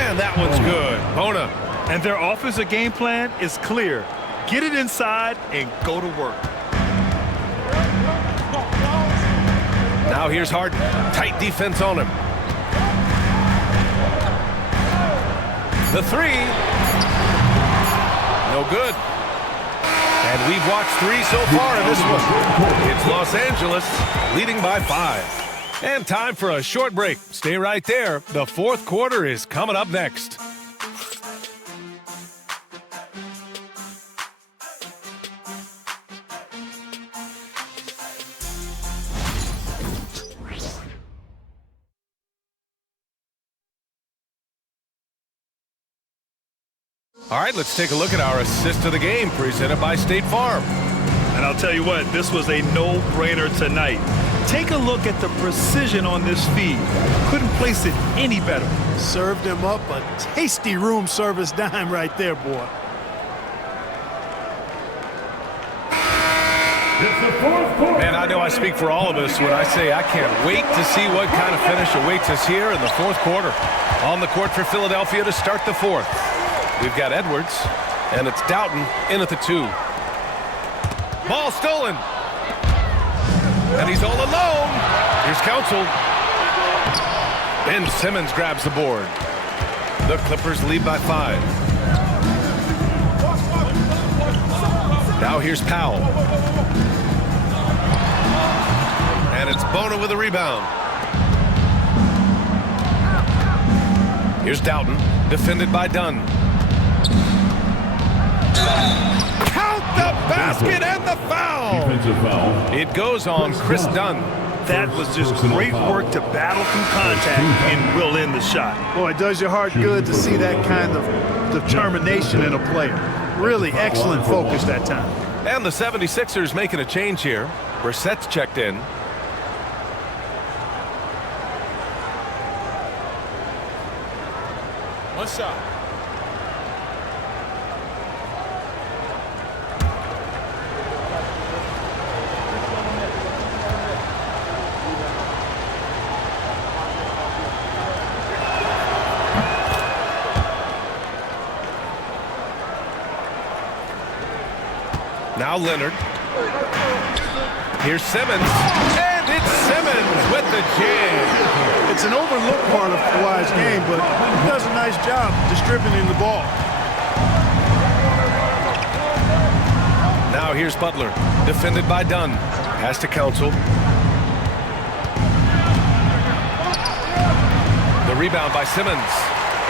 And that one's good. Bona. And their offensive game plan is clear. Get it inside and go to work. Now here's Harden. Tight defense on him. The 3. No good. And we've watched 3 so far in this one. It's Los Angeles leading by 5. And time for a short break. Stay right there. The fourth quarter is coming up next. All right, let's take a look at our assist of the game presented by State Farm. And I'll tell you what, this was a no-brainer tonight. Take a look at the precision on this feed. Couldn't place it any better. Served him up a tasty room service dime right there, boy. Man, I know I speak for all of us when I say I can't wait to see what kind of finish awaits us here in the fourth quarter. On the court for Philadelphia to start the fourth. We've got Edwards, and it's Doughton in at the 2. Ball stolen. And he's all alone. Here's Council. Ben Simmons grabs the board. The Clippers lead by 5. Now here's Powell. And it's Bona with a rebound. Here's Doughton, defended by Dunn. Count the basket and the foul. Defensive foul. It goes on Chris Dunn. That was just great work to battle through contact and will in the shot. Boy, it does your heart good to see that kind of determination in a player. Really excellent focus that time. And the 76ers making a change here. Brissett's checked in. One shot. Now Leonard. Here's Simmons, and it's Simmons with the jam. It's an overlooked part of Kawhi's game, but he does a nice job distributing the ball. Now here's Butler, defended by Dunn. Pass to Council. The rebound by Simmons.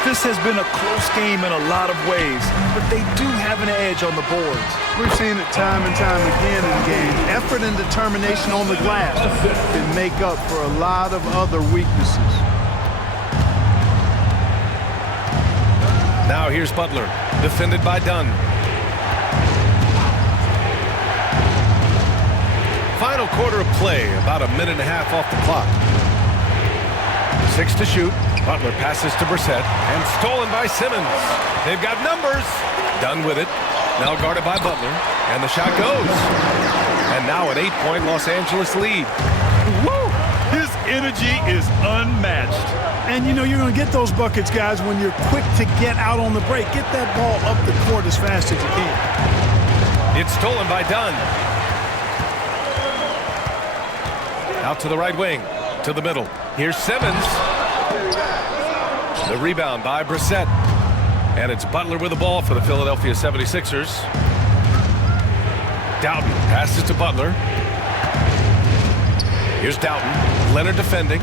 This has been a close game in a lot of ways, but they do have an edge on the boards. We've seen it time and time again in games. Effort and determination on the glass can make up for a lot of other weaknesses. Now here's Butler, defended by Dunn. Final quarter of play, about a minute and a half off the clock. 6 to shoot. Butler passes to Brissett and stolen by Simmons. They've got numbers. Dunn with it. Now guarded by Butler. And the shot goes. And now an 8-point Los Angeles lead. Woo! His energy is unmatched. And you know you're going to get those buckets, guys, when you're quick to get out on the break. Get that ball up the court as fast as you can. It's stolen by Dunn. Out to the right wing. To the middle. Here's Simmons. The rebound by Brissett. And it's Butler with the ball for the Philadelphia 76ers. Doughton passes to Butler. Here's Doughton. Leonard defending.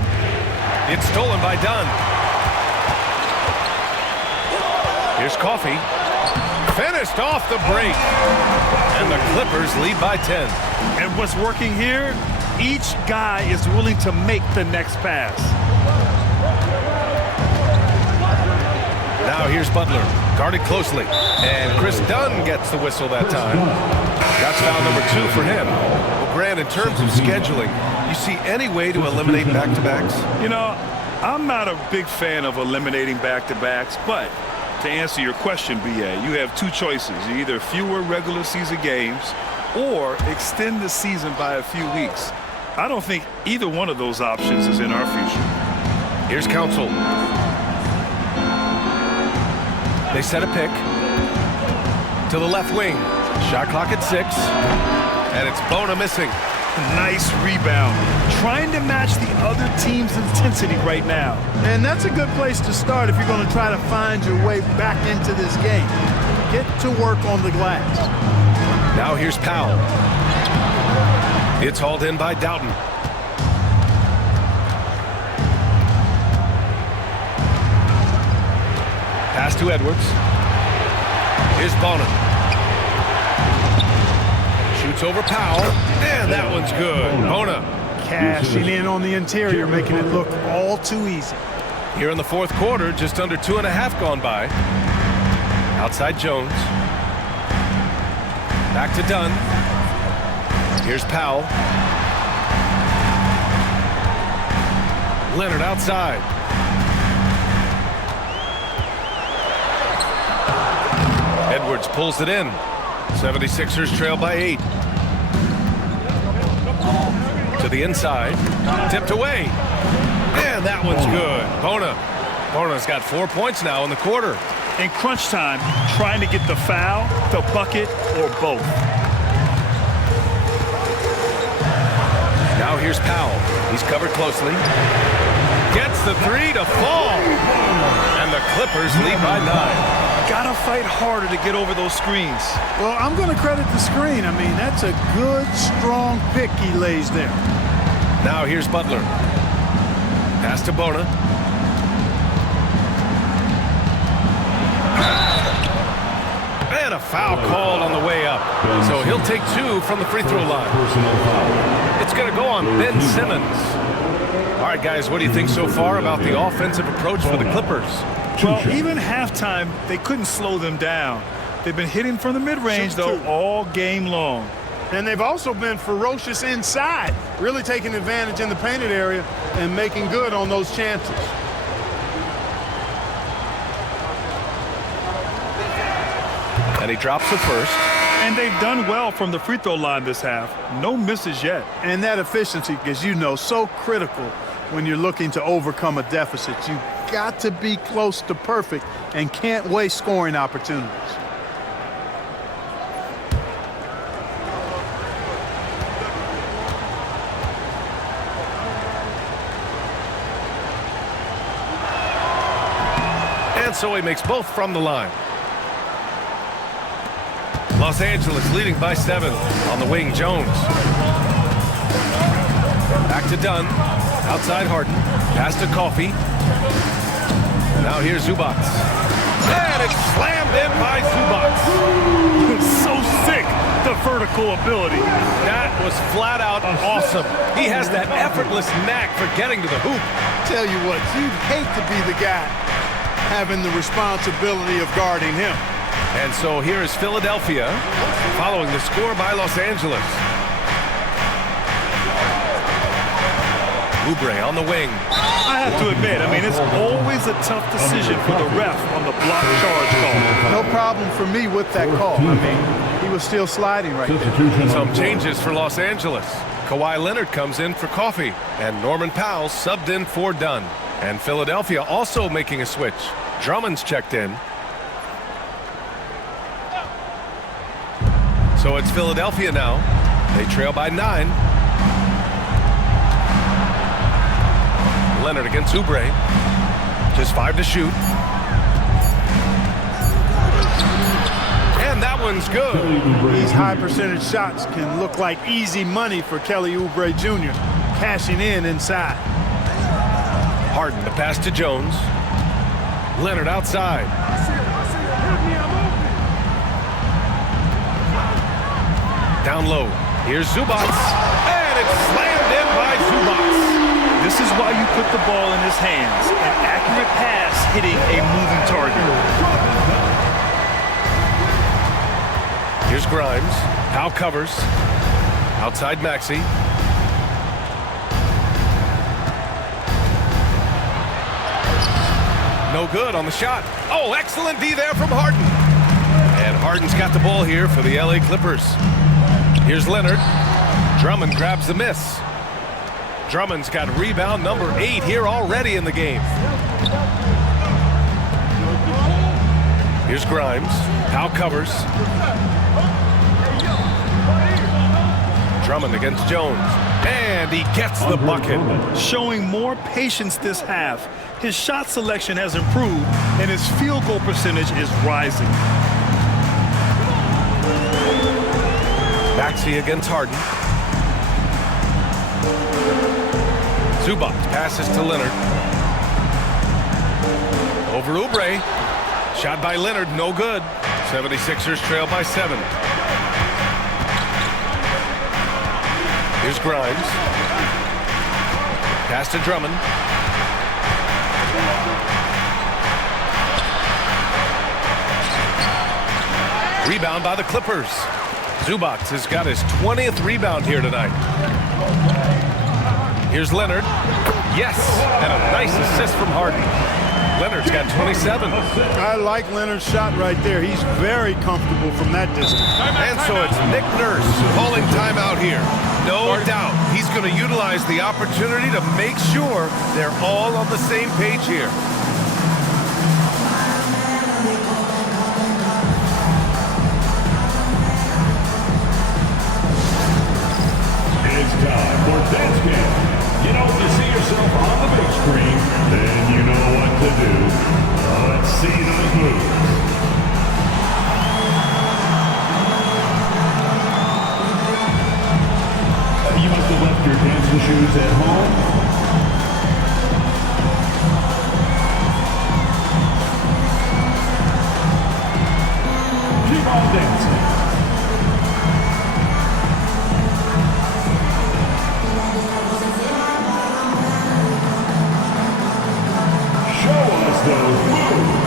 It's stolen by Dunn. Here's Coffey. Finished off the break. And the Clippers lead by 10. And what's working here? Each guy is willing to make the next pass. Now here's Butler, guarded closely, and Chris Dunn gets the whistle that time. That's foul number 2 for him. Well, Grant, in terms of scheduling, you see any way to eliminate back-to-backs? You know, I'm not a big fan of eliminating back-to-backs, but to answer your question, B.A., you have 2 choices. Either fewer regular season games or extend the season by a few weeks. I don't think either one of those options is in our future. Here's Council. They set a pick to the left wing. Shot clock at 6. And it's Bona missing. Nice rebound. Trying to match the other team's intensity right now. And that's a good place to start if you're going to try to find your way back into this game. Get to work on the glass. Now here's Powell. It's hauled in by Doughton. Pass to Edwards. Here's Bona. Shoots over Powell. And that one's good. Bona. Cashing in on the interior, making it look all too easy. Here in the fourth quarter, just under 2.5 gone by. Outside Jones. Back to Dunn. Here's Powell. Leonard outside. Edwards pulls it in. 76ers trail by 8. To the inside. Tipped away. And that one's good. Bona's got 4 points now in the quarter. In crunch time, trying to get the foul, the bucket, or both. Now here's Powell. He's covered closely. Gets the 3 to fall. And the Clippers lead by 9. Gotta fight harder to get over those screens. Well, I'm going to credit the screen. I mean, that's a good, strong pick he lays there. Now here's Butler. Pass to Bona. And a foul called on the way up. So he'll take 2 from the free throw line. It's going to go on Ben Simmons. All right, guys, what do you think so far about the offensive approach for the Clippers? Well, even halftime, they couldn't slow them down. They've been hitting from the mid-range, though, all game long. And they've also been ferocious inside, really taking advantage in the painted area and making good on those chances. And he drops the first. And they've done well from the free throw line this half. No misses yet. And that efficiency, as you know, so critical when you're looking to overcome a deficit. You've got to be close to perfect and can't waste scoring opportunities. And so he makes both from the line. Los Angeles leading by 7. On the wing, Jones. Back to Dunn. Outside Harden. Pass to Coffey. Now here's Zubac. And it's slammed in by Zubac. So sick, the vertical ability. That was flat out awesome. He has that effortless knack for getting to the hoop. Tell you what, you'd hate to be the guy having the responsibility of guarding him. And so here is Philadelphia following the score by Los Angeles. Oubre on the wing. I have to admit, it's always a tough decision for the ref on the block charge call. No problem for me with that call. He was still sliding right there. Some changes for Los Angeles. Kawhi Leonard comes in for Coffey, and Norman Powell subbed in for Dunn. And Philadelphia also making a switch. Drummond's checked in. So it's Philadelphia now. They trail by 9. Leonard against Oubre. Just 5 to shoot. And that one's good. These high percentage shots can look like easy money for Kelly Oubre Jr. Cashing in inside. Harden, the pass to Jones. Leonard outside. Down low. Here's Zubac. And it's slammed in by Zubac. This is why you put the ball in his hands. An accurate pass hitting a moving target. Here's Grimes. Powell covers. Outside Maxey. No good on the shot. Oh, excellent D there from Harden. And Harden's got the ball here for the LA Clippers. Here's Leonard. Drummond grabs the miss. Drummond's got rebound number 8 here already in the game. Here's Grimes. Powell covers. Drummond against Jones. And he gets the bucket. Showing more patience this half. His shot selection has improved, and his field goal percentage is rising. Maxey against Harden. Zubac passes to Leonard. Over Oubre. Shot by Leonard, no good. 76ers trail by 7. Here's Grimes. Pass to Drummond. Rebound by the Clippers. Zubac has got his 20th rebound here tonight. Here's Leonard. Yes, and a nice assist from Harden. Leonard's got 27. I like Leonard's shot right there. He's very comfortable from that distance. And so it's Nick Nurse calling timeout here. No doubt he's going to utilize the opportunity to make sure they're all on the same page here. It's time for dance game. You know, if you see yourself on the big screen, then you know what to do. Let's see those moves. You must have left your dancing shoes at home. Keep on dancing. Those moves.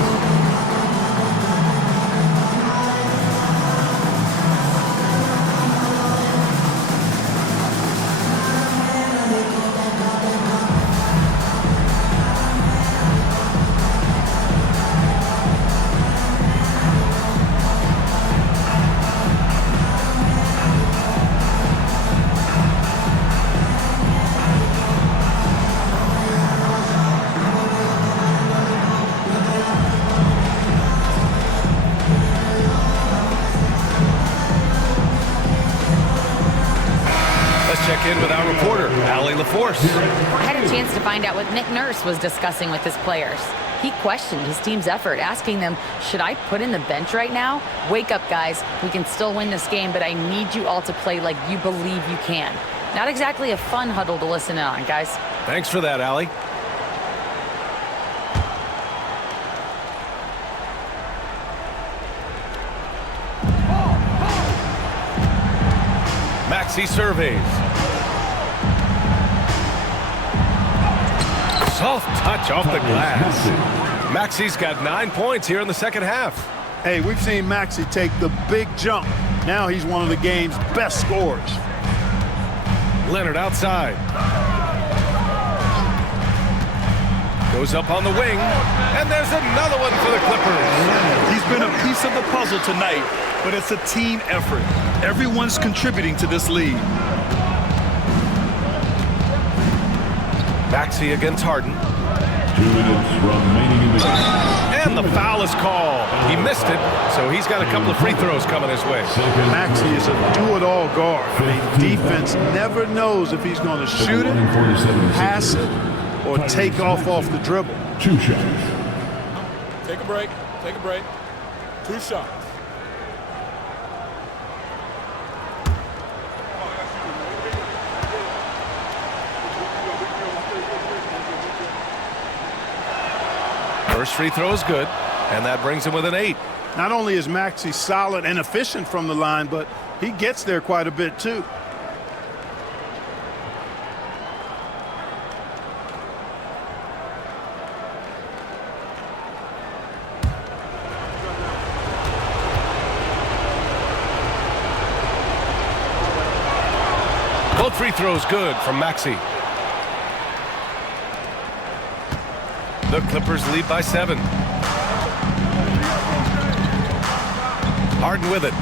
In with our reporter, Allie LaForce. I had a chance to find out what Nick Nurse was discussing with his players. He questioned his team's effort, asking them, should I put in the bench right now? Wake up, guys. We can still win this game, but I need you all to play like you believe you can. Not exactly a fun huddle to listen in on, guys. Thanks for that, Allie. Maxey surveys. Soft touch off the glass. Maxey's got 9 points here in the second half. Hey, we've seen Maxey take the big jump. Now he's one of the game's best scorers. Leonard outside. Goes up on the wing, and there's another one for the Clippers. He's been a piece of the puzzle tonight, but it's a team effort. Everyone's contributing to this lead. Maxey against Harden. 2 minutes remaining in the game. And the foul is called. He missed it, so he's got a couple of free throws coming his way. Maxey is a do-it-all guard. I mean, defense never knows if he's going to shoot it, pass it, or take off the dribble. 2 shots. Take a break. Take a break. 2 shots. First free throw is good, and that brings him with an 8. Not only is Maxey solid and efficient from the line, but he gets there quite a bit too. Both free throws good from Maxey. The Clippers lead by 7. Harden with it.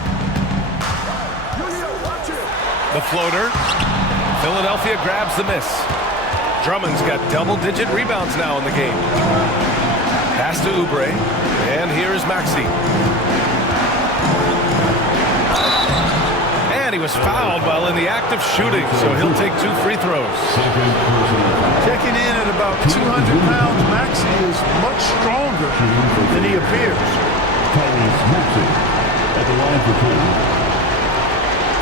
The floater. Philadelphia grabs the miss. Drummond's got double-digit rebounds now in the game. Pass to Oubre, and here's Maxey. And he was fouled while in the act of shooting, so he'll take 2 free throws. Checking in at about 200 pounds, Maxey is much stronger than he appears. Maxey at the line for 2.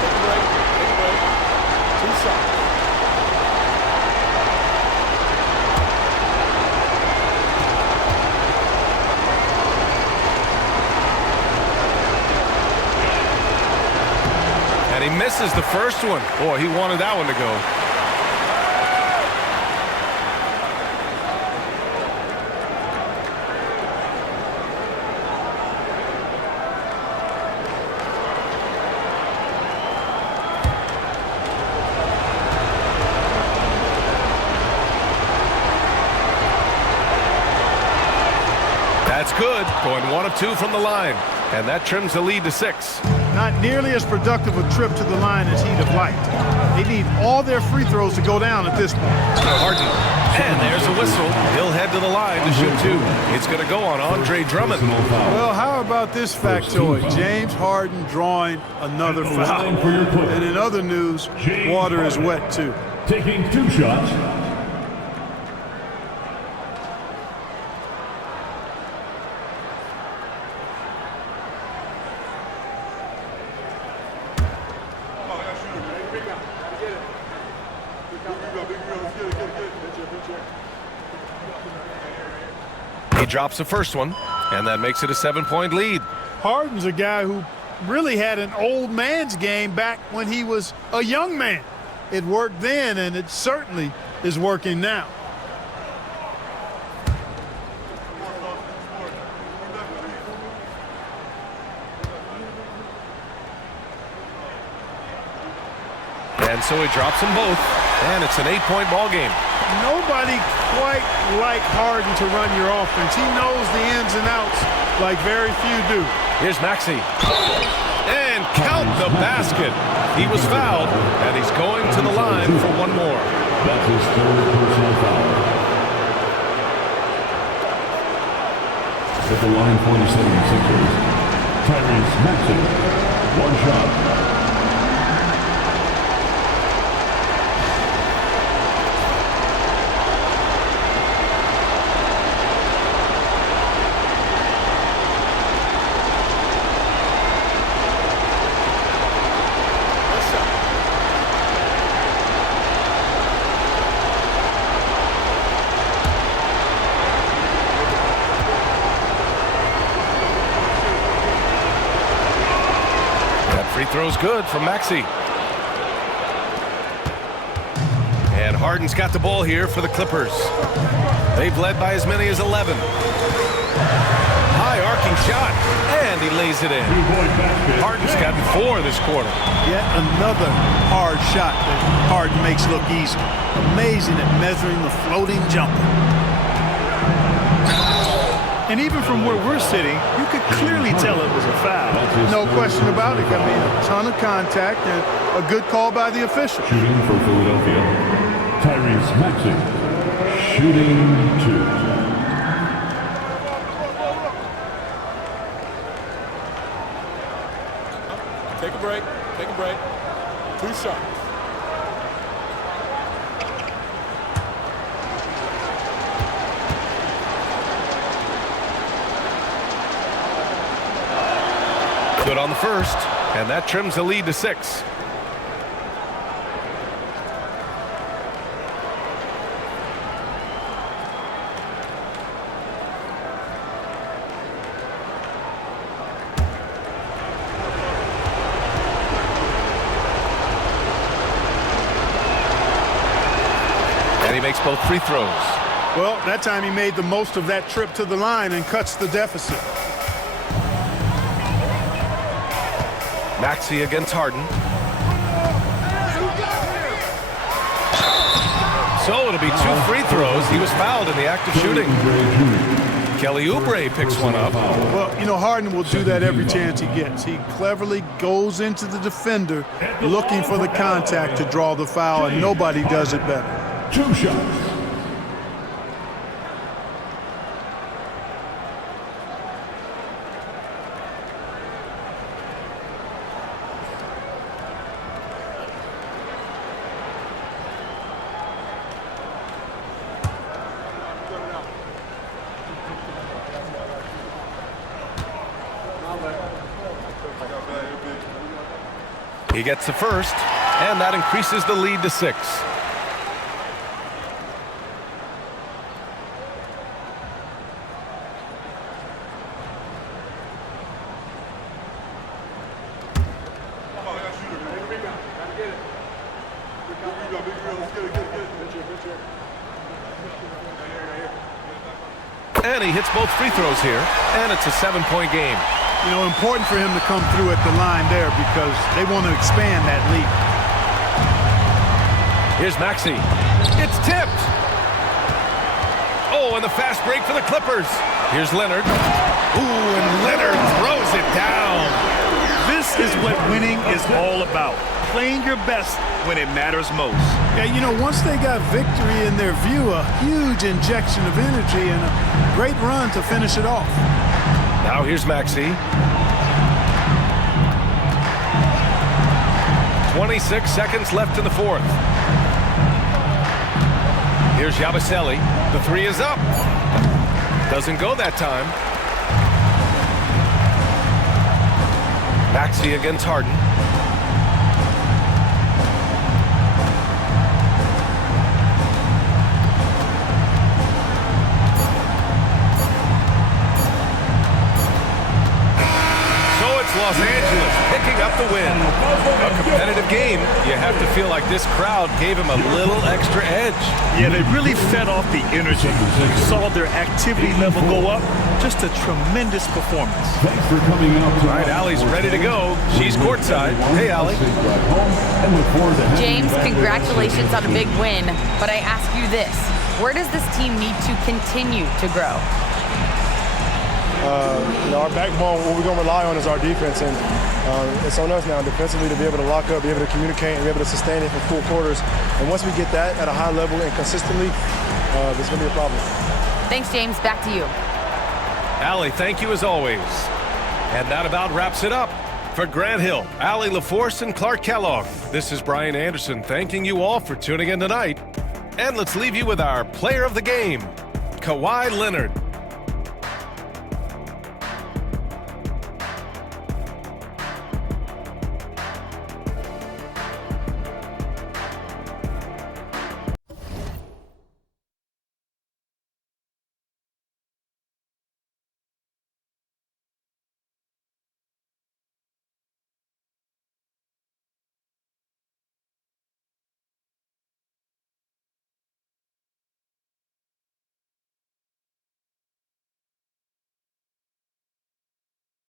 Take a break. Take a break. 2 shots. And he misses the first one. Boy, he wanted that one to go. That's good. Going 1 of 2 from the line. And that trims the lead to 6. Not nearly as productive a trip to the line as he'd have liked. They need all their free throws to go down at this point. Harden. And there's a whistle. He'll head to the line to shoot 2. It's going to go on Andre Drummond. Well, how about this factoid? James Harden drawing another foul. And in other news, water is wet too. Taking 2 shots. He drops the first one, and that makes it a 7-point lead. Harden's a guy who really had an old man's game back when he was a young man. It worked then, and it certainly is working now. And so he drops them both, and it's an 8-point ball game. Nobody quite like Harden to run your offense. He knows the ins and outs like very few do. Here's Maxey. And count the basket. He was fouled, and he's going to the line for 1 more. That's his 3rd personal foul. At the line for the 76ers, Tyrese Maxey. 1 shot. throw's good from Maxey. And Harden's got the ball here for the Clippers. They've led by as many as 11. High arcing shot, and he lays it in. Harden's gotten 4 this quarter. Yet another hard shot that Harden makes look easy. Amazing at measuring the floating jumper. And even from where we're sitting, you could clearly tell it was a foul. No question about it. I mean, a ton of contact and a good call by the official. Shooting for Philadelphia, Tyrese Maxey. Shooting 2. Take a break. Take a break. 2 shots. Good on the first, and that trims the lead to 6. And he makes both free throws. Well, that time he made the most of that trip to the line and cuts the deficit. Maxey against Harden. So it'll be 2 free throws. He was fouled in the act of shooting. Kelly Oubre picks one up. Well, you know, Harden will do that every chance he gets. He cleverly goes into the defender looking for the contact to draw the foul, and nobody does it better. 2 shots. He gets the first, and that increases the lead to 6. And he hits both free throws here, and it's a 7-point game. You know, important for him to come through at the line there because they want to expand that lead. Here's Maxey. It's tipped. Oh, and the fast break for the Clippers. Here's Leonard. Ooh, and Leonard throws it down. This is what winning is all about. Playing your best when it matters most. Yeah, you know, once they got victory in their view, a huge injection of energy and a great run to finish it off. Now here's Maxey. 26 seconds left in the 4th. Here's Yabusele. The 3 is up. Doesn't go that time. Maxey against Harden. Los Angeles picking up the win. A competitive game. You have to feel like this crowd gave him a little extra edge. Yeah, they really fed off the energy. You saw their activity level go up. Just a tremendous performance. Thanks for coming out. All right, Allie's ready to go. She's courtside. Hey, Allie. James, congratulations on a big win. But I ask you this. Where does this team need to continue to grow? You know, our backbone, what we're going to rely on is our defense, and it's on us now defensively to be able to lock up, be able to communicate, and be able to sustain it for full quarters. And once we get that at a high level and consistently, there's going to be a problem. Thanks, James. Back to you. Allie, thank you as always. And that about wraps it up. For Grant Hill, Allie LaForce, and Clark Kellogg, this is Brian Anderson thanking you all for tuning in tonight. And let's leave you with our player of the game, Kawhi Leonard.